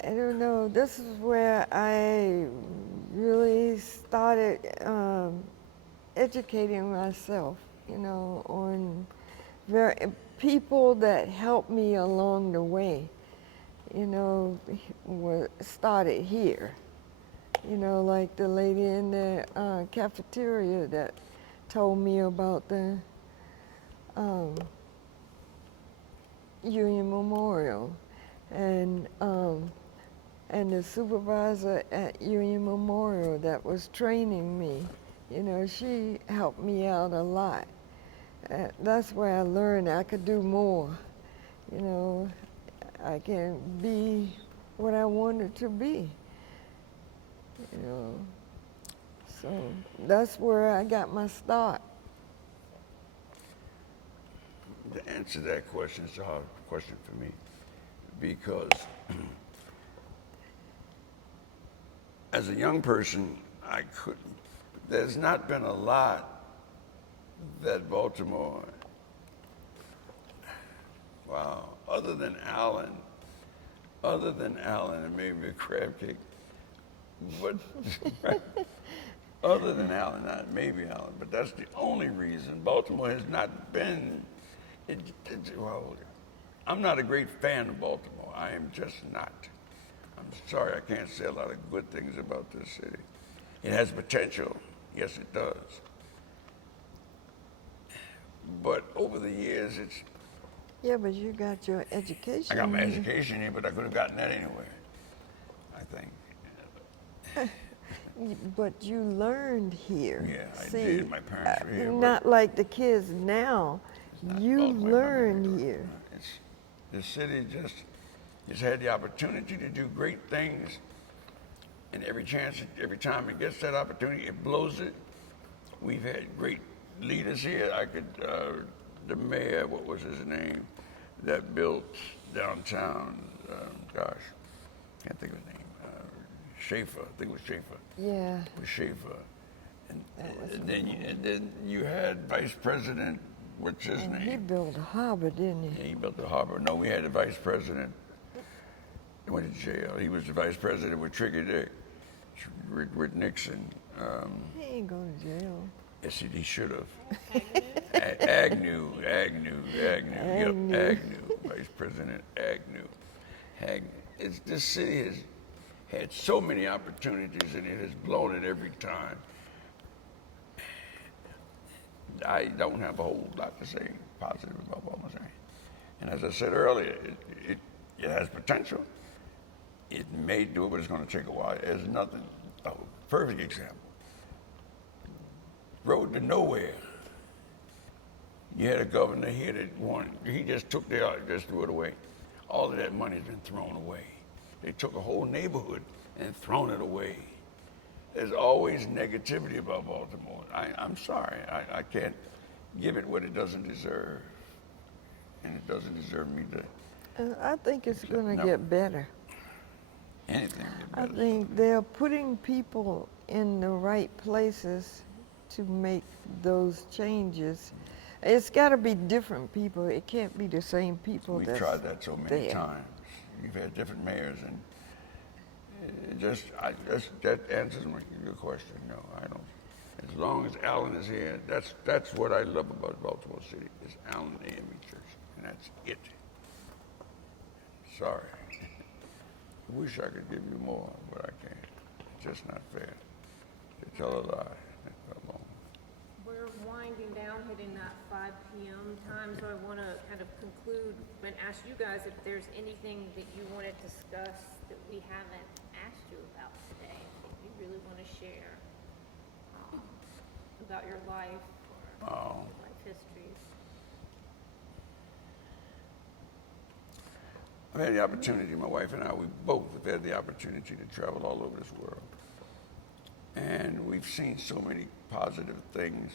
I don't know, this is where I really started educating myself, on people that helped me along the way, started here. Like the lady in the cafeteria that told me about the Union Memorial, and the supervisor at Union Memorial that was training me. She helped me out a lot. That's where I learned I could do more. I can be what I wanted to be. So that's where I got my start. To answer that question is a hard question for me because as a young person, I couldn't. There's not been a lot that Baltimore, other than Allen and maybe a crab cake, but other than Allen, not maybe Allen, but that's the only reason. Baltimore has not been, I'm not a great fan of Baltimore. I am just not. I'm sorry, I can't say a lot of good things about this city. It has potential. Yes, it does. But over the years, Yeah, but you got your education. I got my here. education here, but I could have gotten that anywhere, I think. But you learned here. Yeah, I See, did. My parents were here, but- Not like the kids now. You Baltimore, learned here. The city just has had the opportunity to do great things, and every time it gets that opportunity, it blows it. We've had great leaders here. The mayor, what was his name, that built downtown, can't think of his name, Schaefer, I think it was Schaefer. Yeah. It was Schaefer. And then you had Vice President, what's his And name? he built a harbor, didn't he? Yeah, he built the harbor. No, we had the vice president. He went to jail. He was the vice president with Tricky Dick, with Nixon. He ain't go to jail. Yes, he should have. Agnew. Yep, Agnew. Vice President Agnew. This city has had so many opportunities, and it has blown it every time. I don't have a whole lot to say positive about Baltimore City. And as I said earlier, it has potential. It may do it, but it's going to take a while. There's nothing. A perfect example. Road to nowhere. You had a governor here he just took just threw it away. All of that money's been thrown away. They took a whole neighborhood and thrown it away. There's always negativity about Baltimore. I'm sorry. I can't give it what it doesn't deserve. And it doesn't deserve me to. I think it's going to No. get better. Anything. I think they're putting people in the right places to make those changes. It's got to be different people. It can't be the same people. We've that's tried that so many there. times. You've had different mayors, and that answers your question. No, I don't. As long as Allen is here, that's what I love about Baltimore City is Allen AME Church, and that's it. Sorry. I wish I could give you more, but I can't. It's just not fair to tell a lie. We're winding down, hitting that 5 p.m. time, so I want to kind of conclude and ask you guys if there's anything that you want to discuss that we haven't asked you about today, that you really want to share about your life or your life histories. I've had the opportunity, my wife and I, we both have had the opportunity to travel all over this world. And we've seen so many positive things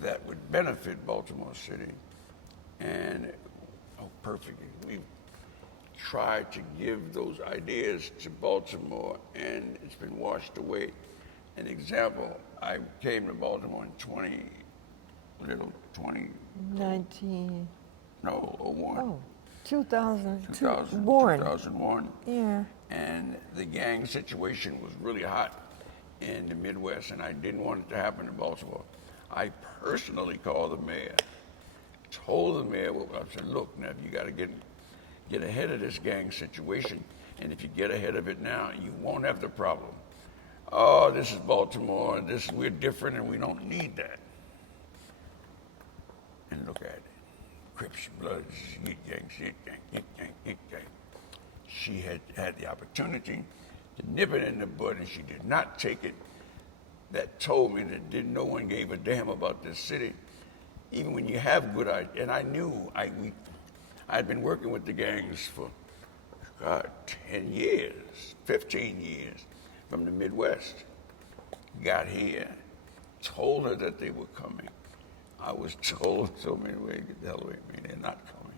that would benefit Baltimore City. And, perfectly, we've tried to give those ideas to Baltimore, and it's been washed away. An example, I came to Baltimore in 19. 01. Oh, 2002. 2000, Born. 2001. Yeah. And the gang situation was really hot in the Midwest, and I didn't want it to happen in Baltimore. I personally called the mayor, told the mayor, I said, look, now you got to get ahead of this gang situation, and if you get ahead of it now, you won't have the problem. Oh, this is Baltimore, we're different, and we don't need that. And look at it. Crips, Bloods, Yeet Gang, Shit Gang, Yeet Gang, Yeet Gang. She had the opportunity to nip it in the bud, and she did not take it. That told me that no one gave a damn about this city. Even when you have good ideas, and I knew I'd been working with the gangs for, 10 years, 15 years from the Midwest. Got here, told her that they were coming. I was told so many ways, get the hell away from me, they're not coming.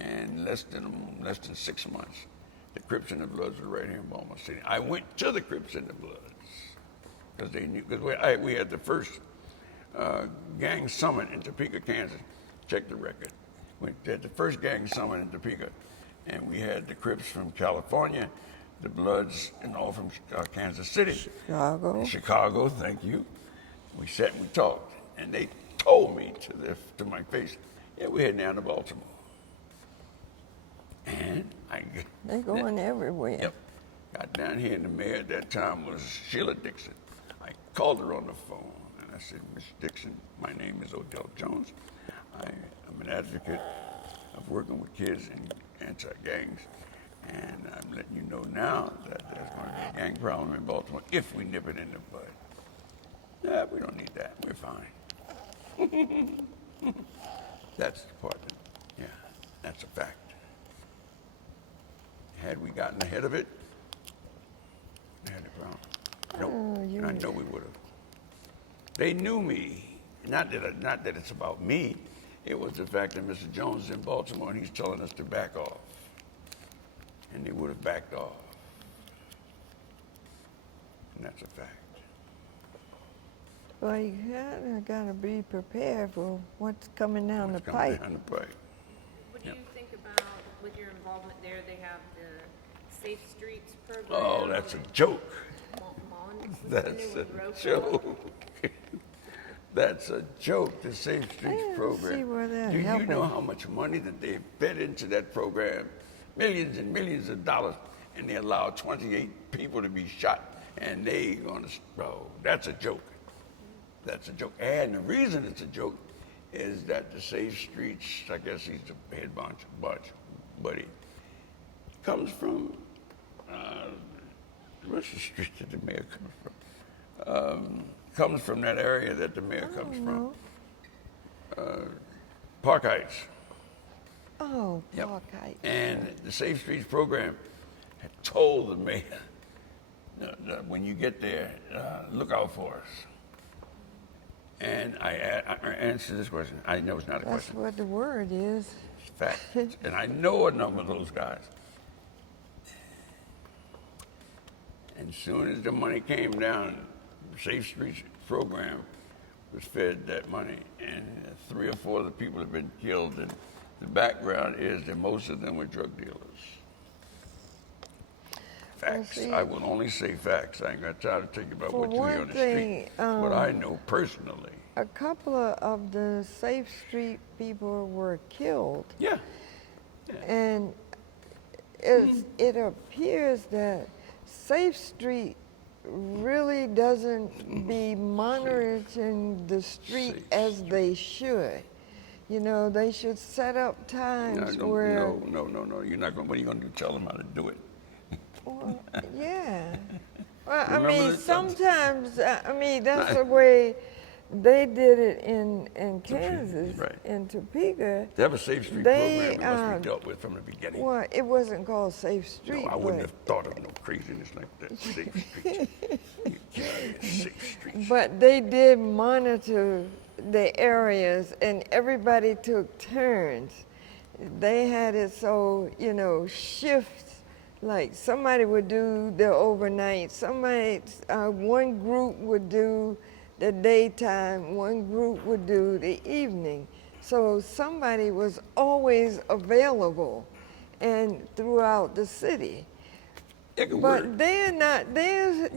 And less than 6 months, the Crips and the Bloods were right here in Baltimore City. I went to the Crips and the Bloods because they knew, because we had the first gang summit in Topeka, Kansas. Check the record. We had the first gang summit in Topeka, and we had the Crips from California, the Bloods, and all from Kansas City. Chicago, thank you. We sat and we talked, and they told me to my face, yeah, we're heading down to Baltimore. And They're going everywhere. Yep. Got down here, and the mayor at that time was Sheila Dixon. I called her on the phone, and I said, Miss Dixon, my name is Odell Jones. I'm an advocate of working with kids in anti-gangs, and I'm letting you know now that there's going to be a gang problem in Baltimore if we nip it in the bud. Yeah, we don't need that. We're fine. That's the part that, yeah, that's a fact. Had we gotten ahead of it, we had a problem. Nope, and I know we would have. They knew me. Not that it's about me. It was the fact that Mr. Jones is in Baltimore and he's telling us to back off. And they would have backed off. And that's a fact. Well, you gotta be prepared for what's coming down What's the coming pipe. down the pipe. What do Yep. you think about, with your involvement there, they have the Safe Streets program? Oh, that's a joke. Mon- That's a Mon- joke. That's a joke, the Safe Streets I don't program. see where they're Do you helping. know how much money that they fed into that program? Millions and millions of dollars, and they allowed 28 people to be shot, and they gonna, oh, that's a joke. That's a joke. And the reason it's a joke is that the Safe Streets, I guess he's the head buddy, comes from, where's the street that the mayor comes from? Comes from that area that the mayor comes from. Park Heights. Oh, Yep. Park Heights. And the Safe Streets program had told the mayor that when you get there, look out for us. And I answered this question. I know it's not a That's question. what the word is. It's fact. And I know a number of those guys. And as soon as the money came down, the Safe Streets program was fed that money. And 3 or 4 of the people have been killed. And the background is that most of them were drug dealers. Facts. see, I will only say facts. I ain't got time to tell you about for what you hear one on the thing, street. What I know personally. A couple of the Safe Street people were killed, Yeah. and it appears that Safe Street really doesn't be monitoring the street Safe as they should. You know, they should set up times where. No. You're not going. What are you going to do? Tell them how to do it. Well, yeah. Well, I Remember mean, that- sometimes, I mean, that's the way they did it in Kansas, right. in Topeka. They have a Safe Street They, program that must be dealt with from the beginning. Well, it wasn't called Safe Street, No, I wouldn't but, have thought of no craziness like that. Safe Streets. You carry a Safe Streets. but they did monitor the areas, and everybody took turns. They had it so, you know, shifts. Like somebody would do the overnight, one group would do the daytime, one group would do the evening. So somebody was always available and throughout the city. It could But work. they're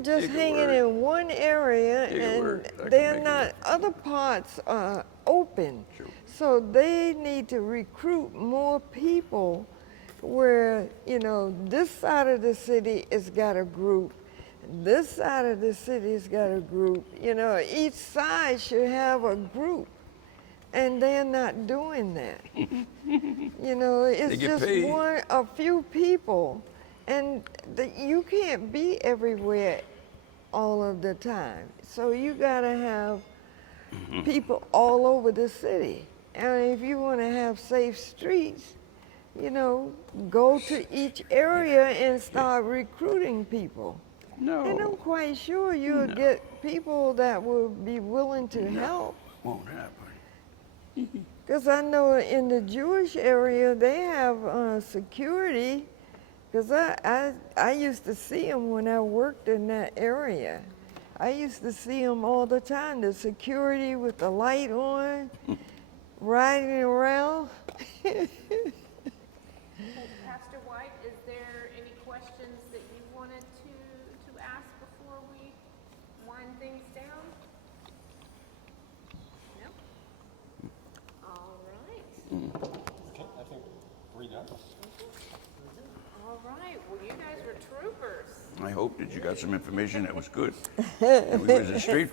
just It could hanging work. in one area It could and work. That could they're make it not, work. other parts are open. Sure. So they need to recruit more people where, you know, this side of the city has got a group, this side of the city has got a group. You know, each side should have a group, and they're not doing that. You know, it's get just paid. a few people, and you can't be everywhere all of the time. So you gotta have people all over the city. And if you want to have safe streets, you know, go to each area and start recruiting people. And I'm No, quite sure you'll get people that will be willing to help. won't happen. Because I know in the Jewish area, they have security. Because I used to see them when I worked in that area. I used to see them all the time, the security with the light on, riding around. Pastor White, is there any questions that you wanted to ask before we wind things down? No? All right. Okay, I think we're done. right, well, you guys were troopers. I hope that you got some information that was good. And we was a straight